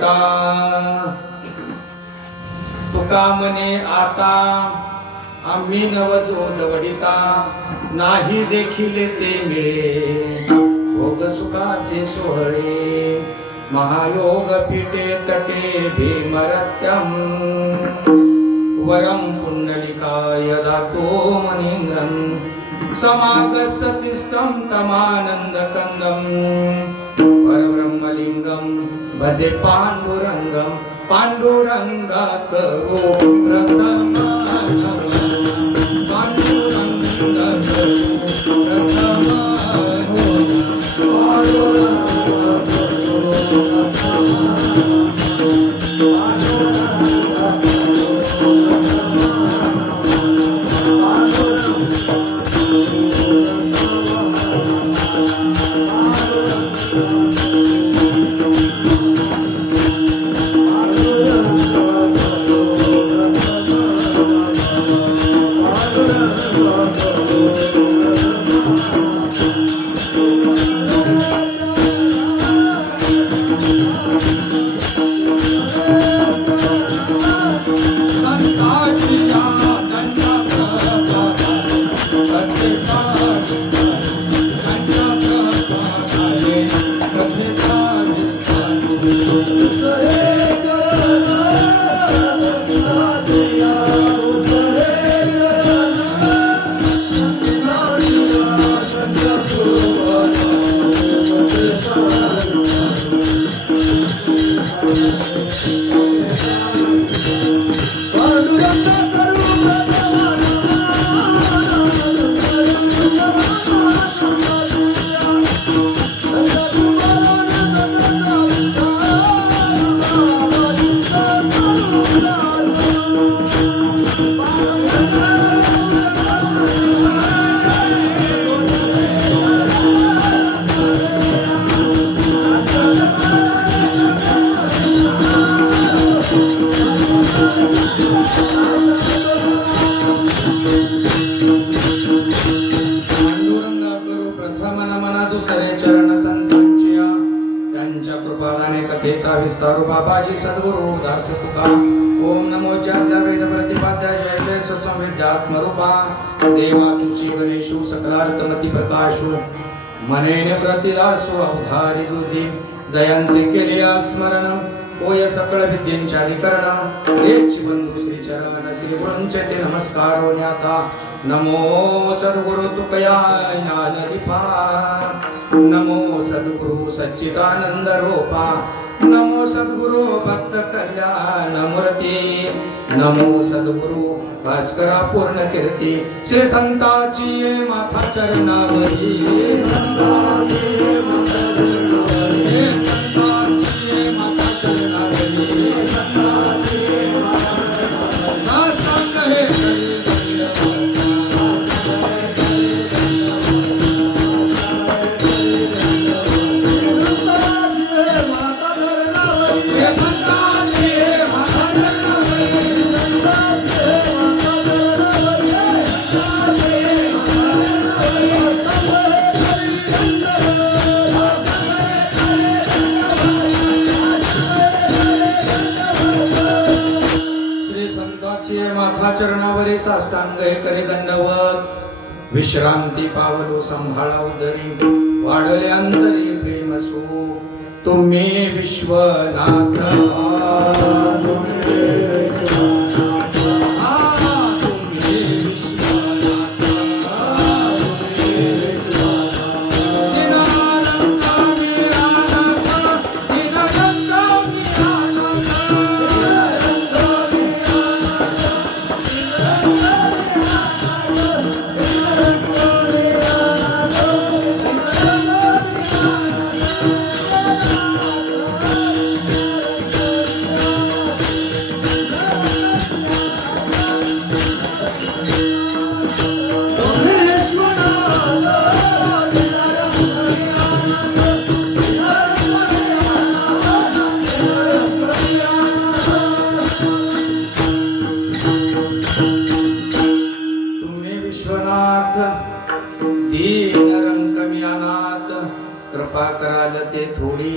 उलटा तुका म्हणे आता आम्ही नवजोत वडिता नाही देखील ते मिळे भोग सुखाचे सोहळे महायोग पीठे तटे भीमरत्यम वरम पुंडलिकाय दातो मनीन्द्रं समागसतिष्ठं तमानन्दकन्दं परब्रह्मलिङ्गं भजे पाण्डुरङ्गं पाण्डुरङ्गा करो प्रथमा पाण्डुरङ्गा करो प्रथमा विस्तारू बाबाजी सद्गुरु दास तुका ओम नमो ज्ञान वेद प्रतिपाद्या जय जय स्वसंविद्यात्मरूपा देवा तुझी गणेशु सकलार्थमती प्रकाशु मनेने प्रतिलासु अवधारी तुझी जयांचे केले स्मरण होय सकळ विद्येचे अधिकरण हेची बंधू श्री चरण श्री गुरूंचे ते नमस्कार होण्याता नमो सद्गुरु तुकया ज्ञान दीपा नमो सद्गुरु सच्चिदानंद रूपा नमो सद्गुरु भक्त कल्याण मूर्ती नमो सद्गुरु भास्करा पूर्ण कीर्ती श्री संताची माथा चरणावरी संताची माथा चरणावरी चरणावरी साष्टांग करे दंडवत विश्रांती पावलो संभाळा उदरी वाढले अंतरी प्रेम सो तुम्ही विश्वनाथ कृपा कराल ते थोडी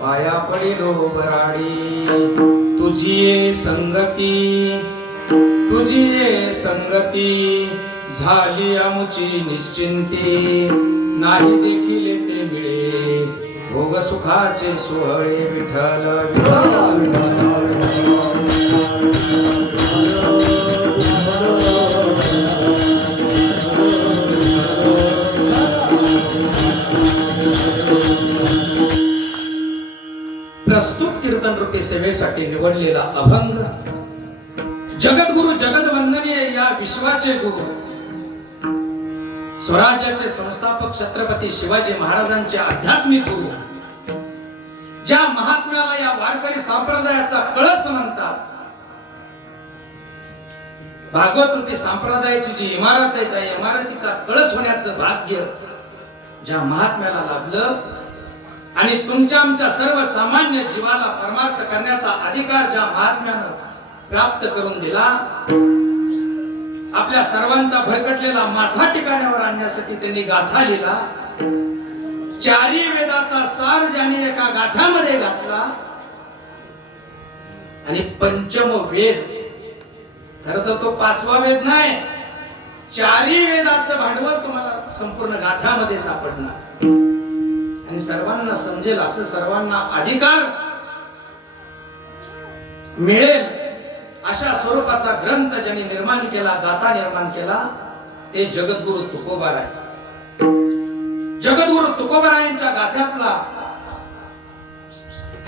पाया पडिलो बराड वाडी तुझी ये संगती झाली आमुची निश्चिंती नाही देखील ते मिळे भोग सुखाचे सोहळे विठ्ठल प्रस्तुत कीर्तन रूपी सेवेसाठी निवडलेला अभंग जगद्गुरु जगदवंदनीय या विश्वाचे गुरु स्वराज्याचे संस्थापक छत्रपती शिवाजी महाराजांचे आध्यात्मिक गुरु ज्या महात्म्याला या वारकरी संप्रदायाचा कळस म्हणतात, भागवत रूपी संप्रदायाची जी इमारत आहे त्या इमारतीचा कळस होण्याचं भाग्य ज्या महात्म्याला लाभलं आणि तुमच्या आमच्या सर्वसामान्य जीवाला परमार्थ करण्याचा अधिकार ज्या महात्म्यानं प्राप्त करून दिला, आपल्या सर्वांचा भरकटलेला माथा ठिकाण्यावर आणण्यासाठी त्यांनी गाथा लिहिला. चारी वेदाचा सार ज्याने एका गाथामध्ये घातला आणि पंचम वेद, खरं तर तो पाचवा वेद नाही, चारी वेदाचं भांडवल तुम्हाला संपूर्ण गाथामध्ये सापडणार आणि सर्वांना समजेल असं, सर्वांना अधिकार मिळेल अशा स्वरूपाचा ग्रंथ ज्यांनी निर्माण केला, गाथा निर्माण केला, ते जगद्गुरु तुकोबाराय. जगद्गुरु तुकोबारायांच्या गाथ्यातला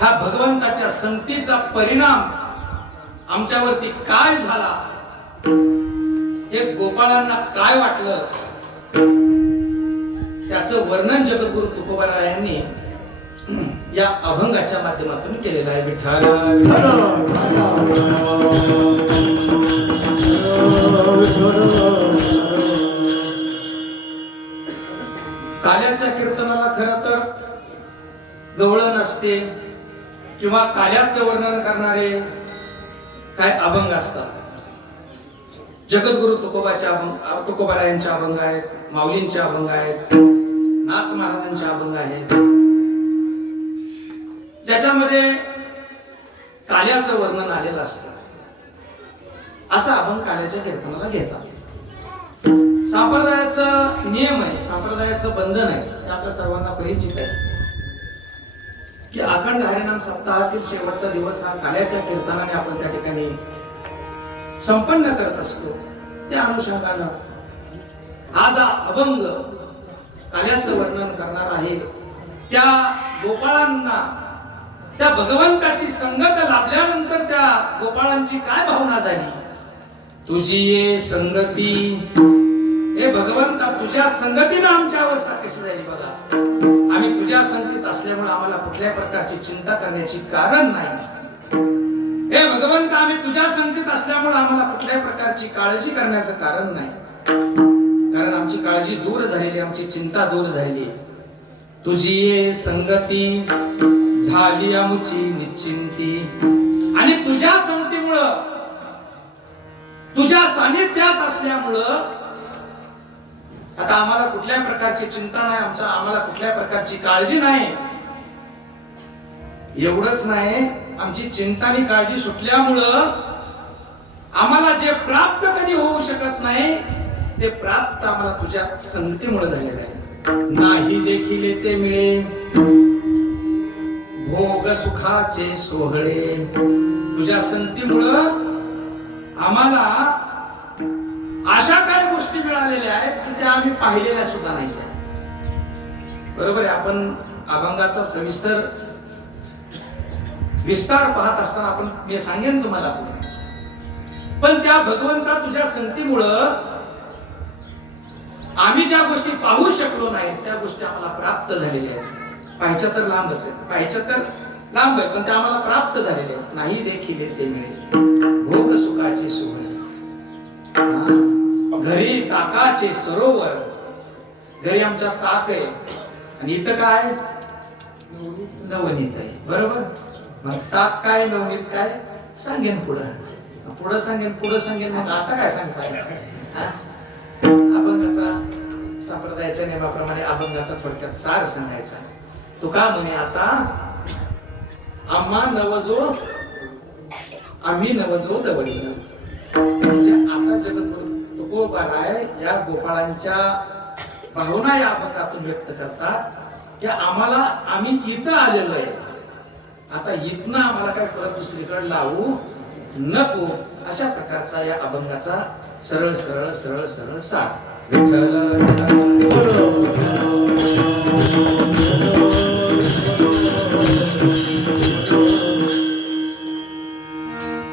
हा भगवंताच्या संगतीचा परिणाम आमच्यावरती काय झाला, हे गोपाळांना काय वाटलं, त्याचं वर्णन जगद्गुरु तुकोबारायांनी या अभंगाच्या माध्यमातून केलेलं आहे. विठ्ठल काल्याच्या कीर्तनाला खरं तर गवळण असते किंवा काल्याचं वर्णन करणारे काय अभंग असतात. जगद्गुरु तुकोबारायांचे अभंग आहेत, माऊलींचे अभंग आहेत, नाथ महाराजांचे अभंग आहेत, ज्याच्यामध्ये काल्याचं वर्णन आलेलं असतं. असा अभंग काल्याच्या कीर्तनाला घेतात. संप्रदायाचा नियम आहे, संप्रदायाचं बंधन आहे, ते आपल्या सर्वांना परिचित आहे की अखंड हरिनाम सप्ताहातील शेवटचा दिवस हा काल्याच्या कीर्तनाने आपण त्या ठिकाणी संपन्न करत असतो. त्या अनुषंगानं हा जो अभंग काल्याचं वर्णन करणार आहे, त्या गोपाळांना त्या भगवंताची संगत लाभल्यानंतर त्या गोपाळांची काय भावना झाली. तुझी ये संगती, हे भगवंता तुझ्या संगतीनं आमची अवस्था कशी झाली बघा. आम्ही तुझ्या संगतीत असल्यामुळे आम्हाला कुठल्याही प्रकारची चिंता करण्याची कारण नाही. हे भगवंता आम्ही तुझ्या संगतीत असल्यामुळे आम्हाला कुठल्याही प्रकारची काळजी करण्याचं कारण नाही, कारण आमची काळजी दूर झालेली, आमची चिंता दूर झालेली. तुझी ये संगती झाली आमची निश्चिंती, आणि तुझ्या संगतीमुळं, तुझ्या सानिध्यात असल्यामुळं आता आम्हाला कुठल्याही प्रकारची चिंता नाही, आम्हाला कुठल्याही प्रकारची काळजी नाही. एवढंच नाही, आमची चिंता आणि काळजी सुटल्यामुळं आम्हाला जे प्राप्त कधी होऊ शकत नाही ते प्राप्त आम्हाला तुझ्या संगतीमुळे झालेलं आहे. नाही देखील ते मिळे भोग सुखाचे सोहळे, तुझ्या संगतीमुळं आम्हाला अशा काही गोष्टी मिळालेल्या आहेत की त्या आम्ही पाहिलेल्या सुद्धा नाही. बरोबर आहे. आपण अभंगाचा सविस्तर विस्तार पाहत असताना आपण, मी सांगेन तुम्हाला, पण त्या भगवंता तुझ्या संगतीमुळं आम्ही ज्या गोष्टी पाहू शकलो नाही त्या गोष्टी आम्हाला प्राप्त झालेल्या आहेत. पाहायच्या तर लांबच आहे, पाहायच्या तर लांब आहे, पण त्या आम्हाला प्राप्त झालेले आहेत. नाही देखील ते मिळेल भोग सुखाचे सोहळे, घरी ताकाचे सरोवर, घरी आमच्या ताक आहे आणि इथं काय नवनीत आहे. बरोबर. मग ताक काय, नवनीत काय, सांगेन पुढं सांगेन मग आता काय सांगताय. अभंगाचा संप्रदायाच्या नियमाप्रमाणे अभंगाचा थोडक्यात सार सांगायचा. तुका म्हणे आता आम्हा नवजो आम्ही नवजो दवडीला. म्हणजे आता जगद्गुरु तुकोबाराय या गोपाळांच्या भावना या अभंगातून व्यक्त करतात की आम्हाला आम्ही इथं आलेलो आहे, आता इथनं आम्हाला काय परत दुसरीकडे लावू नको. अशा प्रकारचा या अभंगाचा सरळ सरळ सरळ सरळ सार.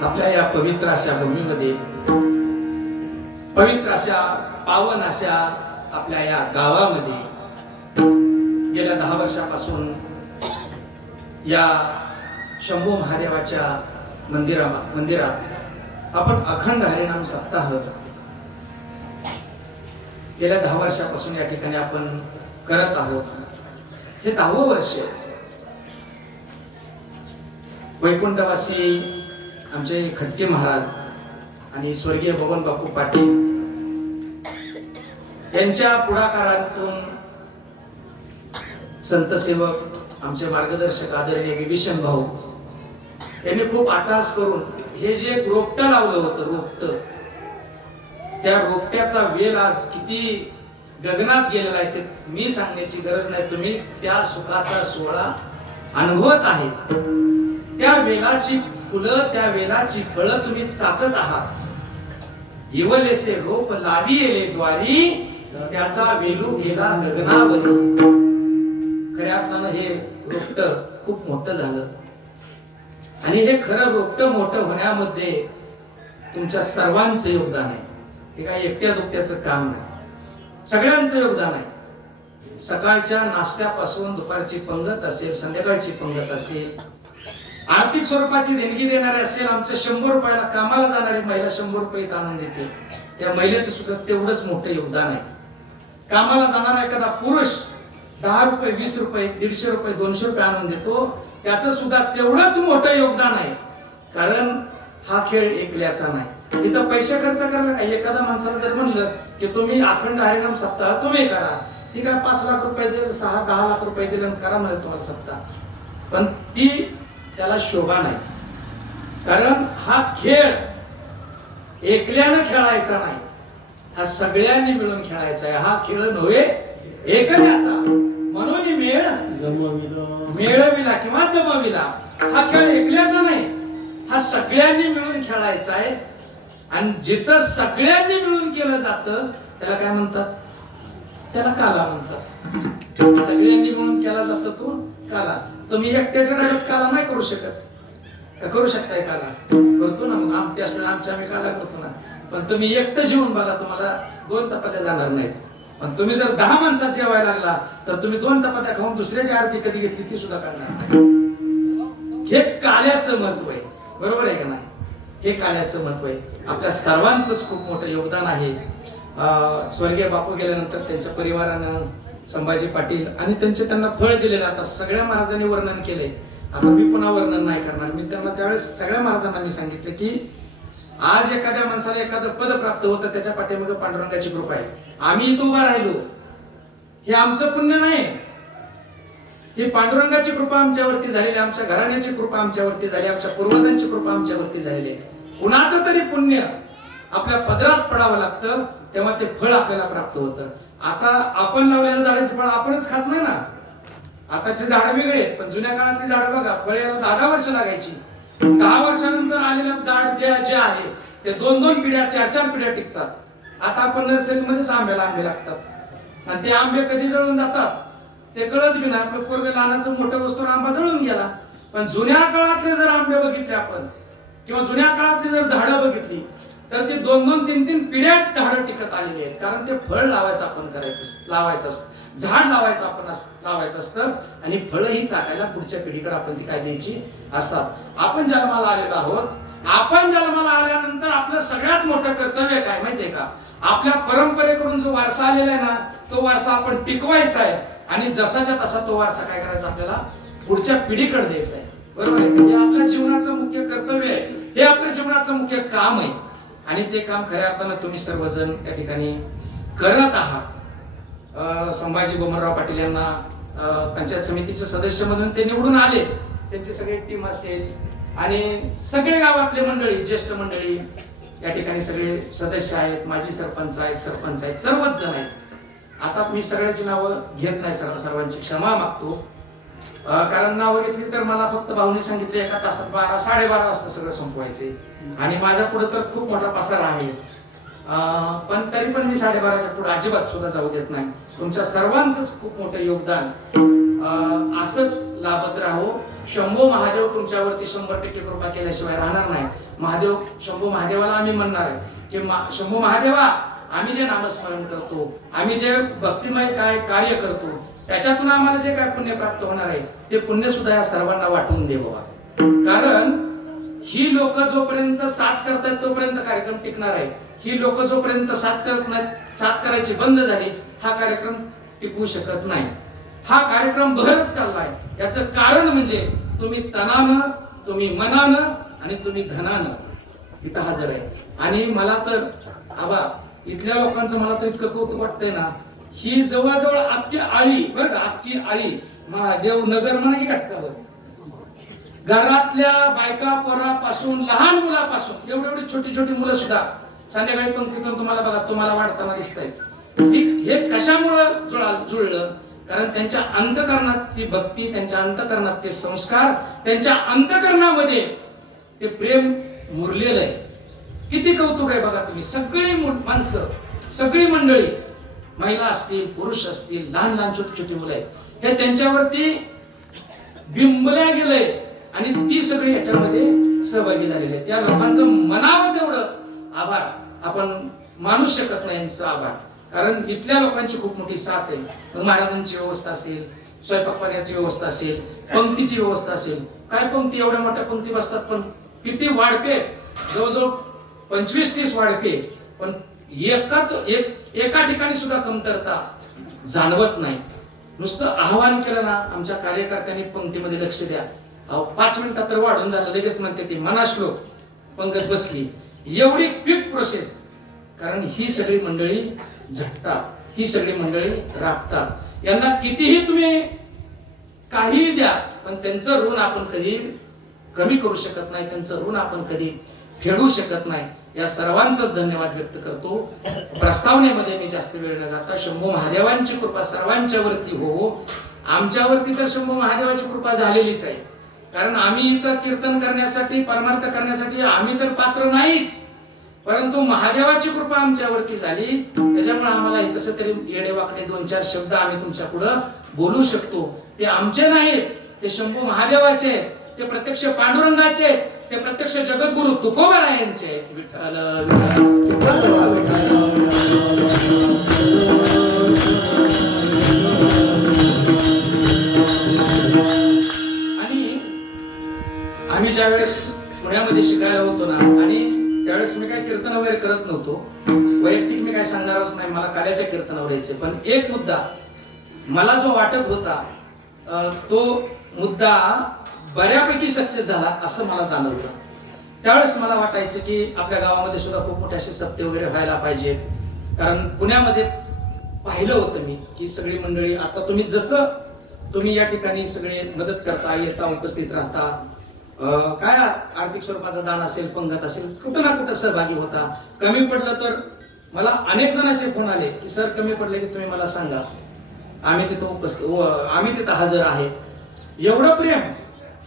आपल्या या पवित्र अशा भूमीमध्ये, पवित्र अशा पावन अशा आपल्या या गावामध्ये गेल्या 10 वर्षापासून या शंभू महादेवाच्या मंदिरात आपण अखंड हरिनाम सप्ताह गेल्या 10 वर्षापासून या ठिकाणी आपण करत आहोत. हे 10वं वर्ष. वैकुंठवासी आमचे खटके महाराज आणि स्वर्गीय बबन बापू पाटील यांच्या पुढाकारातून संत सेवक आमचे मार्गदर्शक आदरणीय विभीषण भाऊ यांनी खूप आटास करून हे जे रोपटं लावलं होतं, रोपटं, त्या रोपट्याचा वेल आज किती गगनात गेलेला आहे ते मी सांगण्याची गरज नाही. तुम्ही त्या सुखाचा सोहळा अनुभवत आहे. त्या वेलाची फुलं, त्या वेलाची फळं तुम्ही चाकत आहात. इवलेसे रोप लावी येले द्वारी, त्याचा वेलू गेला गगनावरी. खऱ्या अर्थानं हे रोपटं खूप मोठं झालं आणि हे खरं रोपटं मोठं होण्यामध्ये तुमच्या सर्वांचं योगदान आहे. हे काय एकट्या दुकट्याचं काम नाही, सगळ्यांचं योगदान आहे. सकाळच्या नाश्त्यापासून दुपारची पंगत असेल, संध्याकाळची पंगत असेल, आर्थिक स्वरूपाची देणगी देणारे असेल, आमच्या 100 रुपयाला कामाला जाणारी महिला 100 रुपये आणून देते, त्या महिलेचं सुद्धा तेवढंच मोठं योगदान आहे. कामाला जाणारा एखादा पुरुष 10 रुपये, 20 रुपये, 150 रुपये, 200 रुपये आणून देतो, त्याचं सुद्धा तेवढंच मोठं योगदान आहे. कारण हा खेळ एकल्याचा नाही. इथं पैसे खर्च करायला काय, एखाद्या माणसाला जर म्हणलं की तुम्ही अखंड हरिनाम सप्ताह तुम्ही करा, ठीक आहे, 5 लाख रुपये दिले, 6-10 लाख रुपये दिले करा म्हणजे तुम्हाला सप्ताह, पण ती त्याला शोभा नाही. कारण हा खेळ एकल्यानं खेळायचा नाही, हा सगळ्यांनी मिळून खेळायचा आहे. हा खेळ नव्हे एकल्याचा, म्हणून मेळ मिळविला किंवा जमविला. हा खेळ एकल्याचा नाही, हा सगळ्यांनी मिळून खेळायचा आहे. आणि जिथं सगळ्यांनी मिळून केलं जातं त्याला काय म्हणतात, त्याला काला म्हणतात. सगळ्यांनी मिळून केला जातो तो काला. तुम्ही एकट्याच्या डायरेक्ट काला नाही करू शकत. करू शकताय काला, करतो ना, मग आम्ही काला करतो ना. पण तुम्ही एकटं जेवून बघा, तुम्हाला 2 चपात्या जाणार नाहीत. पण तुम्ही जर 10 माणसात जेवायला लागला तर तुम्ही 2 चपात्या खाऊन दुसऱ्याची आरती कधी घेतली ती सुद्धा करणार नाही. हे काल्याचं महत्व आहे, बरोबर आहे का नाही? हे काल्याचं महत्व आहे. आपल्या सर्वांचंच खूप मोठं योगदान आहे. स्वर्गीय बापू गेल्यानंतर त्यांच्या परिवारानं संभाजी पाटील आणि त्यांना फळ दिलेलं आता सगळ्या महाराजांनी वर्णन केले. आता मी पुन्हा वर्णन नाही करणार. मी त्यांना त्यावेळेस सगळ्या महाराजांना मी सांगितलं की आज एखाद्या माणसाला एखादं पद प्राप्त होतं, त्याच्या पाठीमागे पांडुरंगाची कृपा आहे. आम्ही इथं उभा राहिलो हे आमचं पुण्य नाही, ही पांडुरंगाची कृपा आमच्यावरती झालेली, आमच्या घराण्याची कृपा आमच्यावरती झाली, आमच्या पूर्वजांची कृपा आमच्यावरती झालेली आहे. कुणाचं तरी पुण्य आपल्या पदरात पडावं लागतं, तेव्हा ते फळ आपल्याला प्राप्त होतं. आता आपण लावलेलं झाडाचे फळ आपणच खात नाही ना. आताचे झाडं वेगळे आहेत, पण जुन्या काळातली झाडं बघा, फळ याला 10 वर्ष लागायची. 10 वर्षानंतर आलेलं झाड जे आहे ते 2-2 पिढ्या, 4-4 पिढ्या टिकतात. आता आपण नर्सरीमध्येच आंबे लागतात आणि ते आंबे कधी जळून जातात ते कळत बी नाही. आपलं पोरगं लहानाचं मोठं वस्तू आंबा जळून गेला. पण जुन्या काळातले जर आंबे बघितले आपण किंवा जुन्या काळातली जर झाडं बघितली तर ते 2-2, 3-3 पिढ्या झाडं टिकत आलेली आहेत. कारण ते फळ लावायचं आपण लावायचं असतं, झाड लावायचं आपण लावायचं असतं आणि फळं ही चाकायला पुढच्या पिढीकडे आपण ती काय द्यायची असतात. आपण जन्माला आलेलो आहोत. आपण जन्माला आल्यानंतर आपलं सगळ्यात मोठं कर्तव्य काय माहितीये का? आपल्या परंपरेकडून जो वारसा आलेला आहे ना, तो वारसा आपण टिकवायचा आहे आणि जसाच्या तसा तो वारसा काय करायचा, आपल्याला पुढच्या पिढीकडे द्यायचा आहे. बरोबर आहे? हे आपल्या जीवनाचं मुख्य कर्तव्य आहे, हे आपल्या जीवनाचं मुख्य काम आहे आणि ते काम खऱ्या अर्थानं तुम्ही सर्वजण त्या ठिकाणी करत आहात. संभाजी बबनराव पाटील यांना पंचायत समितीचे सदस्य म्हणून ते निवडून आले त्यांची सगळी टीम असेल आणि सगळे गावातले मंडळी, ज्येष्ठ मंडळी या ठिकाणी सगळे सदस्य आहेत, माजी सरपंच आहेत, सरपंच आहेत, सर्वच जण आहेत. आता मी सगळ्यांची नावं घेत नाही, सर्वांची क्षमा मागतो, कारण नावं घेतली तर मला फक्त भाऊनी सांगितले एका तासात 12-12:30 वाजता सगळं संपवायचे आणि माझ्या पुढे तर खूप मोठा पसारा आहे. पण तरी पण मी 12:30च्या पुढे अजिबात सुद्धा जाऊ देत नाही. तुमच्या सर्वांचंच खूप मोठं योगदान असंच लाभत राहो. शंभो महादेव तुमच्यावरती 100% कृपा केल्याशिवाय राहणार नाही. महादेव, शंभो महादेवाला आम्ही म्हणणार आहे की शंभो महादेवा, आम्ही जे नामस्मरण करतो, आम्ही जे भक्तिमय काय कार्य करतो, त्याच्यातून आम्हाला जे काय पुण्य प्राप्त होणार आहे ते पुण्य सुद्धा या सर्वांना वाटून दे बाबा. कारण ही लोक जोपर्यंत साथ करतात तोपर्यंत कार्यक्रम टिकणार आहे. ही लोक जोपर्यंत साथ करत नाहीत, साथ करायची बंद झाली, हा कार्यक्रम टिकवू शकत नाही. हा कार्यक्रम बहरत चाललाय. याचं कारण म्हणजे तुम्ही तनानं, तुम्ही मनानं आणि तुम्ही धनानं इथं हजर आहे. आणि मला तर आबा इथल्या लोकांचं मला तर इतकं कौतुक वाटतंय ना, ही जवळजवळ अख्खी आळी, बरं का, अख्खी आळी महादेव नगर म्हणा की घटकावर, घरातल्या बायका पोरापासून लहान मुलापासून एवढी छोटी छोटी मुलं सुद्धा संध्याकाळी पंक्ती करून तुम्हाला वाढताना दिसत आहेत. हे कशामुळं जुळलं? कारण त्यांच्या अंतःकरणात ती भक्ती, त्यांच्या अंतःकरणात ते संस्कार, त्यांच्या अंतःकरणामध्ये ते प्रेम मुरलेलं आहे. किती कौतुक आहे बघा तुम्ही. सगळी माणसं, सगळी मंडळी, महिला असतील, पुरुष असतील, लहान लहान छोटी छोटी मुलं आहेत, हे त्यांच्यावरती बिंबल्या गेलंय आणि ती सगळी याच्यामध्ये सहभागी झालेली आहे. त्या लोकांचं मनावर तेवढं आभार आपण मानूच शकत नाही यांचा आभार. कारण इथल्या लोकांची खूप मोठी साथ आहे. महाराजांची व्यवस्था असेल, स्वयंपाक पाण्याची व्यवस्था असेल, पंक्तीची व्यवस्था असेल. काय पंक्ती, एवढ्या मोठ्या पंक्ती बसतात, पण किती वाढपे, जवळजवळ 25-30 वाढपे, पण एका ठिकाणी सुद्धा कमतरता जाणवत नाही. नुसतं आव्हान केलं ना आमच्या कार्यकर्त्यांनी पंक्तीमध्ये लक्ष द्या, 5 मिनिटात तर वाढून झालं, लगेच म्हणते ती मनाश्लोक पंगत बसली. एवढी क्विक प्रोसेस. कारण ही सगळी मंडळी झटतात, ही सगळी मंडळी राबतात. यांना कितीही तुम्ही काहीही द्या, पण त्यांचं ऋण आपण कधी कमी करू शकत नाही, त्यांचं ऋण आपण कधी फेडू शकत नाही. या सर्वांचाच धन्यवाद व्यक्त करतो. प्रस्तावनेमध्ये मी जास्त वेळ न घालता शंभो महादेवांची कृपा सर्वांच्यावरती हो. आमच्यावरती तर शंभो महादेवाची कृपा झालेलीच आहे. कारण आम्ही इथं कीर्तन करण्यासाठी, परमार्थ करण्यासाठी आम्ही तर पात्र नाहीच, परंतु महादेवाची कृपा आमच्यावरती झाली. त्याच्यामुळे आम्हाला हे कसं तरी येडेवाकडे 2-4 शब्द आम्ही तुमच्या पुढे बोलू शकतो. ते आमचे नाहीत, ते शंभो महादेवाचे आहेत, ते प्रत्यक्ष पांडुरंगाचे आहेत, ते प्रत्यक्ष जगद्गुरु तुकोबारायांचे आहेत. विठ्ठल आणि आम्ही ज्यावेळेस पुण्यामध्ये शिकायला होतो ना, आणि त्यावेळेस मी काय कीर्तन वगैरे करत नव्हतो. वैयक्तिक मी काय सांगणारच नाही, मला कार्याच्या कीर्तनावर यायचे. पण एक मुद्दा मला जो वाटत होता तो मुद्दा बऱ्यापैकी सक्सेस झाला असं मला जाणवलं. त्यावेळेस मला वाटायचं की आपल्या गावामध्ये सुद्धा खूप मोठे असे सप्ते वगैरे व्हायला पाहिजेत. कारण पुण्यामध्ये पाहिलं होतं मी की सगळी मंडळी, आता तुम्ही या ठिकाणी सगळे मदत करता, येता, उपस्थित राहता, काय आर्थिक स्वरूपाचं दान असेल, पंगत असेल, कुठं ना कुठं सहभागी होता. कमी पडलं तर मला अनेक जणांचे फोन आले की सर कमी पडले की तुम्ही मला सांगा, आम्ही तिथं हजर आहे. एवढं प्रेम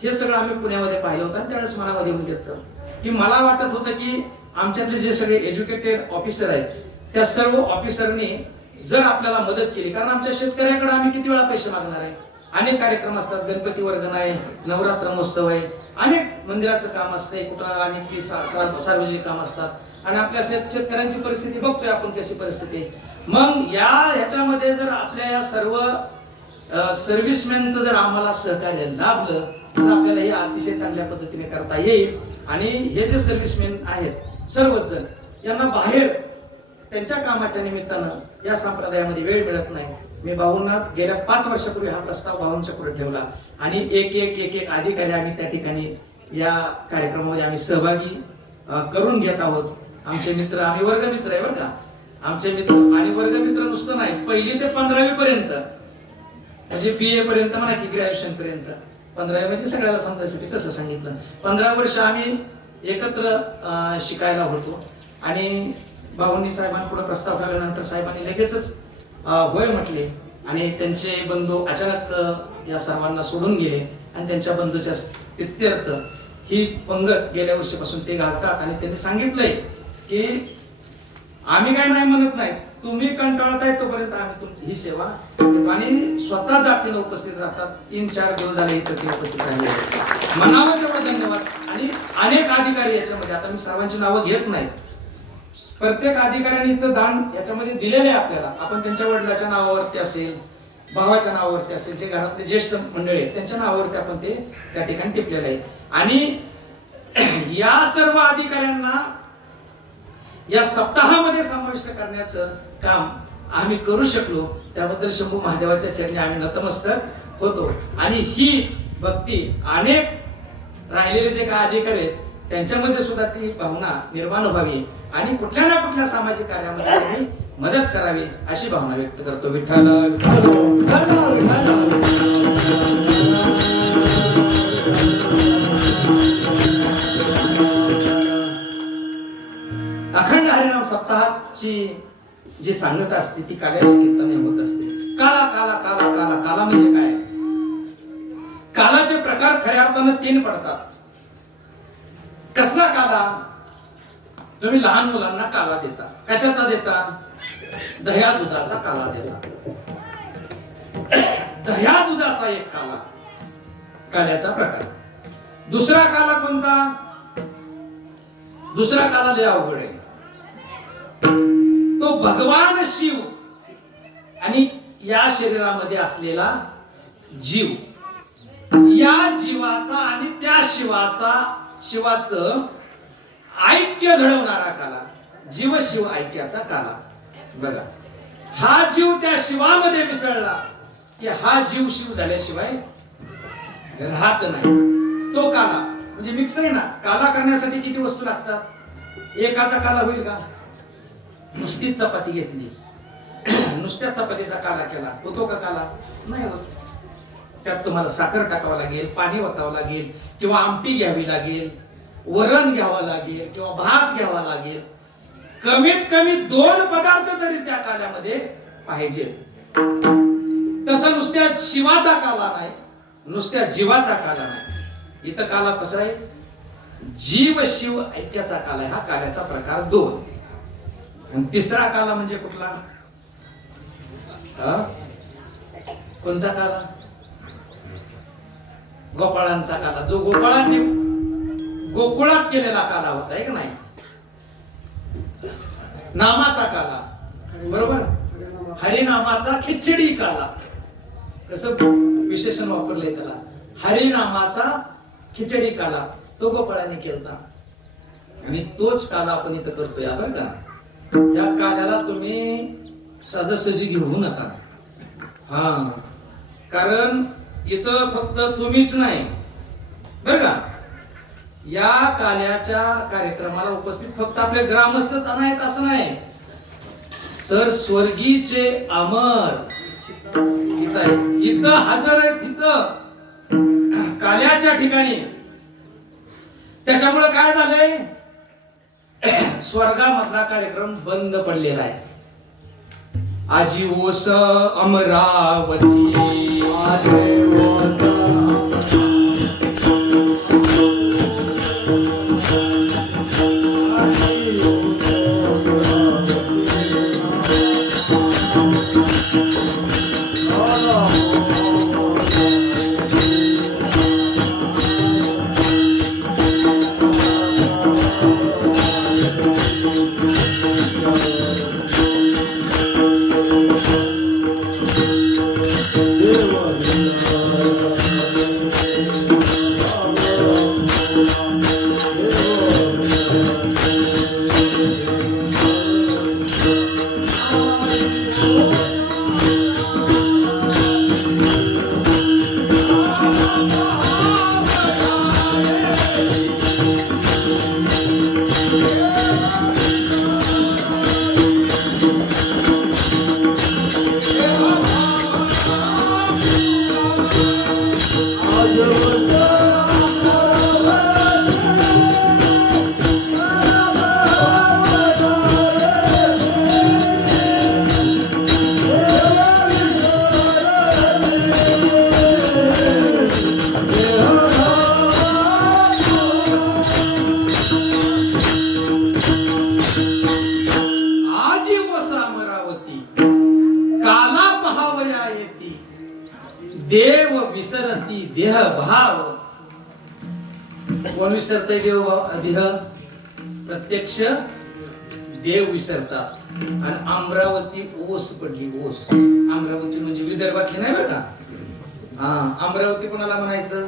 हे सगळं आम्ही पुण्यामध्ये पाहिलं होतं. आणि त्यावेळेस मनामध्ये येऊन घेतलं की मला वाटत होतं की आमच्यातले जे सगळे एज्युकेटेड ऑफिसर आहेत त्या सर्व ऑफिसरनी जर आपल्याला मदत केली, कारण आमच्या शेतकऱ्याकडे आम्ही किती वेळा पैसे मागणार आहे. अनेक कार्यक्रम असतात, गणपती वर्गण आहे, नवरात्र महोत्सव आहे, अनेक मंदिराचं काम असतंय, कुठं अनेक सार्वजनिक काम असतात आणि आपल्या शेतकऱ्यांची परिस्थिती बघतोय आपण कशी परिस्थिती आहे. मग ह्याच्यामध्ये जर आपल्या या सर्व सर्व्हिसमॅनचं जर आम्हाला सहकार्य लाभलं तर आपल्याला हे अतिशय चांगल्या पद्धतीने करता येईल. आणि हे जे सर्व्हिसमॅन आहेत सर्वच जण, यांना बाहेर त्यांच्या कामाच्या निमित्तानं या संप्रदायामध्ये वेळ मिळत नाही. मी भाऊंना गेल्या 5 वर्षापूर्वी हा प्रस्ताव भाऊंच्या पुढे ठेवला आणि एक अधिकारी आम्ही त्या ठिकाणी या कार्यक्रमामध्ये आम्ही सहभागी करून घेत आहोत. आमचे मित्र, आम्ही वर्गमित्र आहे बरं का, आमचे मित्र. आणि वर्गमित्र नुसतं नाही, 1ली ते 15वी पर्यंत, म्हणजे BA पर्यंत म्हणा की ग्रॅज्युएशन पर्यंत 15 म्हणजे सगळ्याला समजायसाठी तसं सांगितलं. 15 वर्ष आम्ही एकत्र शिकायला होतो आणि भाऊंनी साहेबांपुढे प्रस्ताव ठेवल्यानंतर साहेबांनी लगेचच होय म्हटले आणि त्यांचे बंधू अचानक या सर्वांना सोडून गेले आणि त्यांच्या बंधूच्या प्रित्यर्थ ही पंगत गेल्या वर्षीपासून ते घालतात आणि त्यांनी सांगितलंय की आम्ही काय नाही म्हणत नाही, तुम्ही कंटाळताय तोपर्यंत आम्ही ही सेवा देतो. आणि स्वतः जातीला उपस्थित राहतात. 3-4 दिवस झाले इथं ते उपस्थित राहिले. मनावर तेवढा धन्यवाद. आणि अनेक अधिकारी याच्यामध्ये, आता मी सर्वांची नावं घेत नाही, प्रत्येक अधिकाऱ्याने इथं दान याच्यामध्ये दिलेले आहे आपल्याला. आपण त्यांच्या वडिलाच्या नावावरती असेल, भावाच्या नावावरती असेल, जे घरातले ज्येष्ठ मंडळी आहेत त्यांच्या नावावरती आपण ते त्या ठिकाणी टिपलेलं आहे. आणि या सर्व अधिकाऱ्यांना या सप्ताहामध्ये समाविष्ट करण्याचं काम आम्ही करू शकलो, त्याबद्दल शंभू महादेवाच्या चरणी आम्ही नतमस्तक होतो. आणि ही भक्ती अनेक राहिलेले जे काय अधिकारी आहेत त्यांच्यामध्ये सुद्धा ती भावना निर्माण व्हावी आणि कुठल्या ना कुठल्या सामाजिक कार्यामध्ये त्यांनी मदत करावी अशी भावना व्यक्त करतो. विठ्ठल अखंड हरिनाम सप्ताहाची जी सांगता असते ती काल्याच्या कीर्तने होत असते. काला काला काला काला काला म्हणजे काय? कालाचे प्रकार खऱ्या अर्थानं 3 पडतात. कसला काला? तुम्ही लहान मुलांना काला देता. कशाचा देता? दह्या दुधाचा काला देता. दह्या दुधाचा एक काला, काल्याचा प्रकार. दुसरा काला कोणता? दुसरा काला लय अवघड आहे. तो भगवान शिव आणि या शरीरामध्ये असलेला जीव, या जीवाचा आणि त्या शिवाचं ऐक्य घडवणारा काला, जीव शिव ऐक्याचा काला. बघा, हा जीव त्या शिवामध्ये मिसळला की हा जीव शिव झाल्याशिवाय राहत नाही. तो काला म्हणजे मिक्स आहे ना. काला करण्यासाठी किती वस्तू लागतात? एकाचा काला होईल का? नुसतीच चपाती घेतली, नुसत्या चपातीचा काला केला, होतो का काला? नाही होत. त्यात तुम्हाला साखर टाकावं लागेल, पाणी ओतावं लागेल, किंवा आमटी घ्यावी लागेल, वरण घ्यावं लागेल, किंवा भात घ्यावा लागेल. कमीत कमी 2 पदार्थ तरी त्या काल्यामध्ये पाहिजे. तसं नुसत्या शिवाचा काला नाही, नुसत्या जीवाचा काला नाही. इथं काला कसा आहे? जीव शिव ऐक्याचा काला आहे. हा काल्याचा प्रकार 2. आणि तिसरा काला म्हणजे कुठला? कोणचा काला? गोपाळांचा काला, जो गोपाळांनी गोकुळात केलेला काला होता, आहे का नाही? नामाचा काला, बरोबर. हरिनामाचा खिचडी काला, कसं विशेषण वापरलंय त्याला, हरिनामाचा खिचडी काला, तो गोपाळांनी केलता. आणि तोच काला आपण इथं करतोय. बरं का, या काल्याला तुम्ही सहजासहजी घेऊ नका. कारण इथं फक्त तुम्हीच नाही बरं का, या काल्याच्या कार्यक्रमाला उपस्थित फक्त आपले ग्रामस्थच नाहीत असं नाही, तर स्वर्गीचे अमर इथं हजर आहेत. इथं काल्याच्या ठिकाणी. त्याच्यामुळे काय झालंय? स्वर्गामधला कार्यक्रम बंद पडलेला आहे. आजी ओस अमरावती, आजी देह भाव कोण विसरतय? देव भाव देह प्रत्यक्ष देव विसरतात. आणि अमरावती ओस पडली. ओस अमरावती म्हणजे विदर्भातली नाही बरं का. हा अमरावती कोणाला म्हणायचं?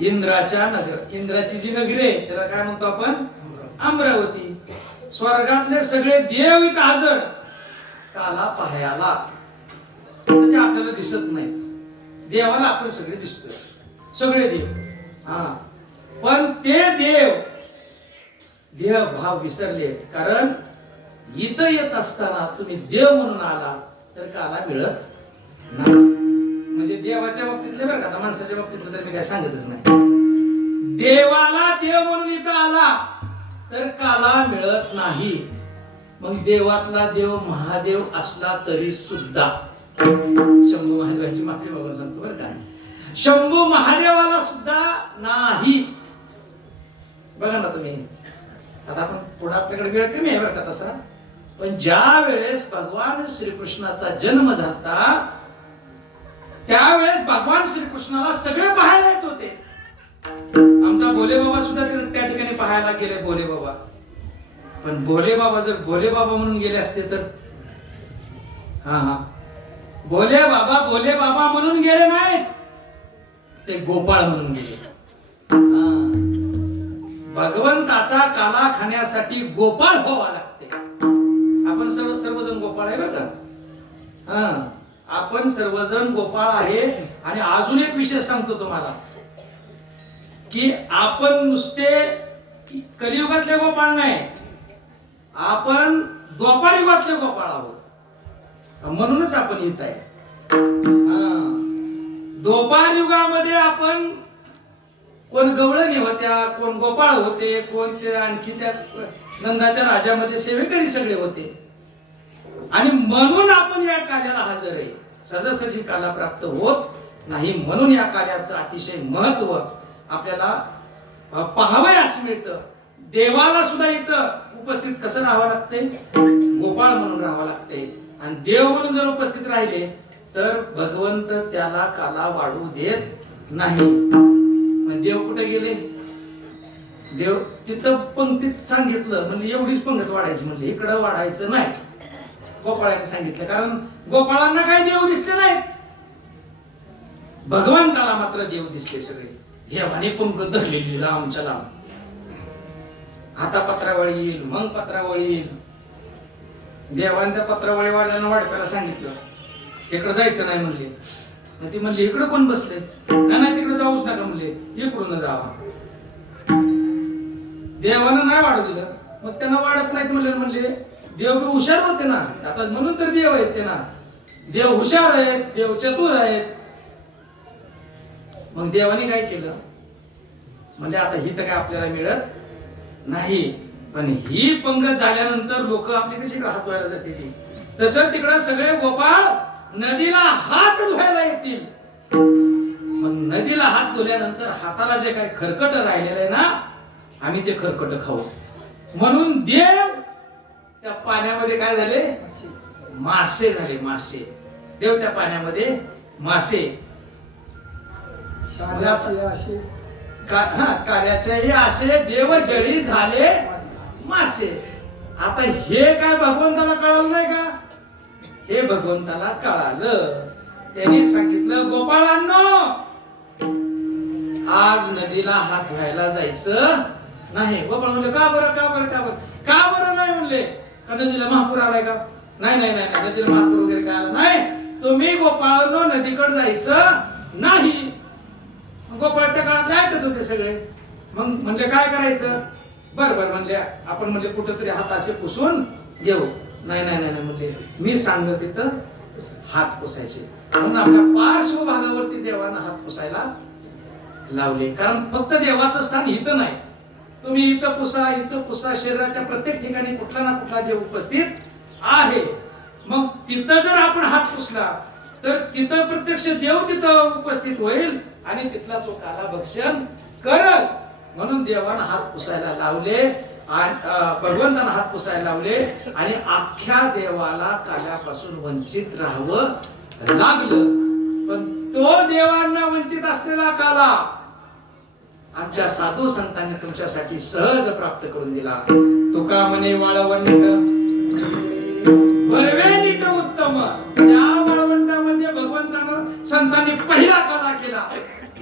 इंद्राच्या नगर. इंद्राची जी नगरी आहे त्याला काय म्हणतो आपण? अमरावती. स्वर्गातले सगळे देव इथं हजर काला पाहायला. ते आपल्याला दिसत नाही, देवाला आपण सगळे दिसतोय, सगळे देव. पण ते देव भाव विसरले. कारण इथं येत असताना तुम्ही देव म्हणून आला तर काला मिळत नाही. म्हणजे देवाच्या बाबतीतले बरं का, माणसाच्या बाबतीतलं तर मी काय सांगतच नाही. देवाला देव म्हणून इथं आला तर काला मिळत नाही. मग देवातला देव महादेव असला तरी सुद्धा, शंभू महादेवाची माफी बाबा सांगतो बरं का, शंभू महादेवाला सुद्धा नाही. बघा ना तुम्ही, आता आपण थोडा आपल्याकडे वेळ कमी आहे बरं का तसा, पण ज्या वेळेस भगवान श्रीकृष्णाचा जन्म झाला त्यावेळेस भगवान श्रीकृष्णाला सगळे पाहायला येत होते. आमचा भोले बाबा सुद्धा त्या ठिकाणी पाहायला गेले, भोले बाबा. पण भोले बाबा जर भोले बाबा म्हणून गेले असते तर, भोले बाबा म्हणून गेले नाहीत, ते गोपाळ म्हणून गेले. भगवंताचा काला खाण्यासाठी गोपाळ व्हावा लागते. आपण सर्वजण गोपाळ आहे बरं का. आपण सर्वजण गोपाळ आहे. आणि अजून एक विषय सांगतो तुम्हाला, की आपण नुसते कलियुगातले गोपाळ नाही, आपण द्वापार युगातले गोपाळ आहोत. म्हणूनच आपण येत आहे. द्वापार युगामध्ये आपण कोण गवळणी होत्या, कोण गोपाळ होते, कोण ते आणखी त्या नंदाच्या राज्यामध्ये सेवेकरी सगळे होते. आणि म्हणून आपण या कार्याला हजर आहे. सहजासहजी काला प्राप्त होत नाही. म्हणून या कार्याचं अतिशय महत्व आपल्याला पाहावं असं मिळतं. देवाला सुद्धा इथं उपस्थित कसं राहावं लागतंय? गोपाळ म्हणून राहावं लागतंय. आणि देव म्हणून जर उपस्थित राहिले तर भगवंत त्याला काला वाढू देत नाही. देव कुठे गेले? देव तिथं पंक्तीत सांगितलं, म्हणजे एवढीच पंगत वाढायची, म्हणजे इकडं वाढायचं नाही. गोपाळाने सांगितलं, कारण गोपाळांना काही देव दिसले नाहीत, भगवंताला मात्र देव दिसले सगळे. देवाने पंगत धरलेली लांबच्या लांब. आता पत्रावळी येईल, मग पत्रावळी येईल. देवाने त्या पत्रावळी वाढल्यानं वाढप्याला सांगितलं इकडं जायचं नाही म्हणले. ती म्हणली इकडं कोण बसले? नाही तिकडे जाऊच नका म्हणले, इकडून जावा. देवानं नाही वाढू दिलं, मग त्यांना वाढत नाहीत म्हणले देव बी हुशार होते ना, आता म्हणून तर देव आहेत ते ना. देव हुशार आहेत, देव चतुर आहेत. मग देवाने काय केलं? म्हणजे आता ही तर काय आपल्याला मिळत नाही. पण ही पंगत झाल्यानंतर लोक आपली कशी हात धुवायला जाते, तसं तिकडं सगळे गोपाळ नदीला हात धुवायला येतील. मग नदीला हात धुल्यानंतर हाताला जे काही खरकट राहिलेलं आहे ना, आम्ही ते खरकट खाऊ. म्हणून देव त्या पाण्यामध्ये काय झाले? मासे झाले. मासे. देव त्या पाण्यामध्ये मासे. काल्याच्याही असे देव जळी झाले मासे. आता हे काय भगवंताला कळालं नाही का? हे भगवंताला कळालं. त्याने सांगितलं गोपाळांनो, आज नदीला हात धुवायला जायचं नाही. गोपाळ म्हणले का बरं नाही म्हणले. का नदीला महापूर आलाय का? नाही नदीला महापूर वगैरे काय आला नाही. तुम्ही गोपाळांनो नदीकडे जायचं नाही. गोपाळच्या काळात ऐकत होते सगळे. मग म्हणले काय करायचं? बरं म्हणले आपण म्हणले कुठेतरी हात असे पुसून येऊ. नाही म्हणले मी सांगत तिथं हात पुसायचे. म्हणून आपल्या पार्श्व भागावरती देवानं हात पुसायला लावले. कारण फक्त देवाचं स्थान इथं नाही, तुम्ही इथं पुसा. शरीराच्या प्रत्येक ठिकाणी कुठला ना कुठला देव उपस्थित आहे. मग तिथं जर आपण हात पुसला तर तिथं प्रत्यक्ष देव तिथं उपस्थित होईल आणि तिथला तो काला भक्षण करल. म्हणून देवानं हात पुसायला लावले आणि भगवंतानं हात पुसायला लावले. आणि अख्ख्या देवाला काल्यापासून वंचित राहावं लागलं. पण तो देवांना वंचित असलेला काला आमच्या साधू संतांनी तुमच्यासाठी सहज प्राप्त करून दिला. तुका म्हणे वाळवंट बरवे नीट उत्तम. या वाळवंटामध्ये भगवंतानं संतांनी पहिला काला केला.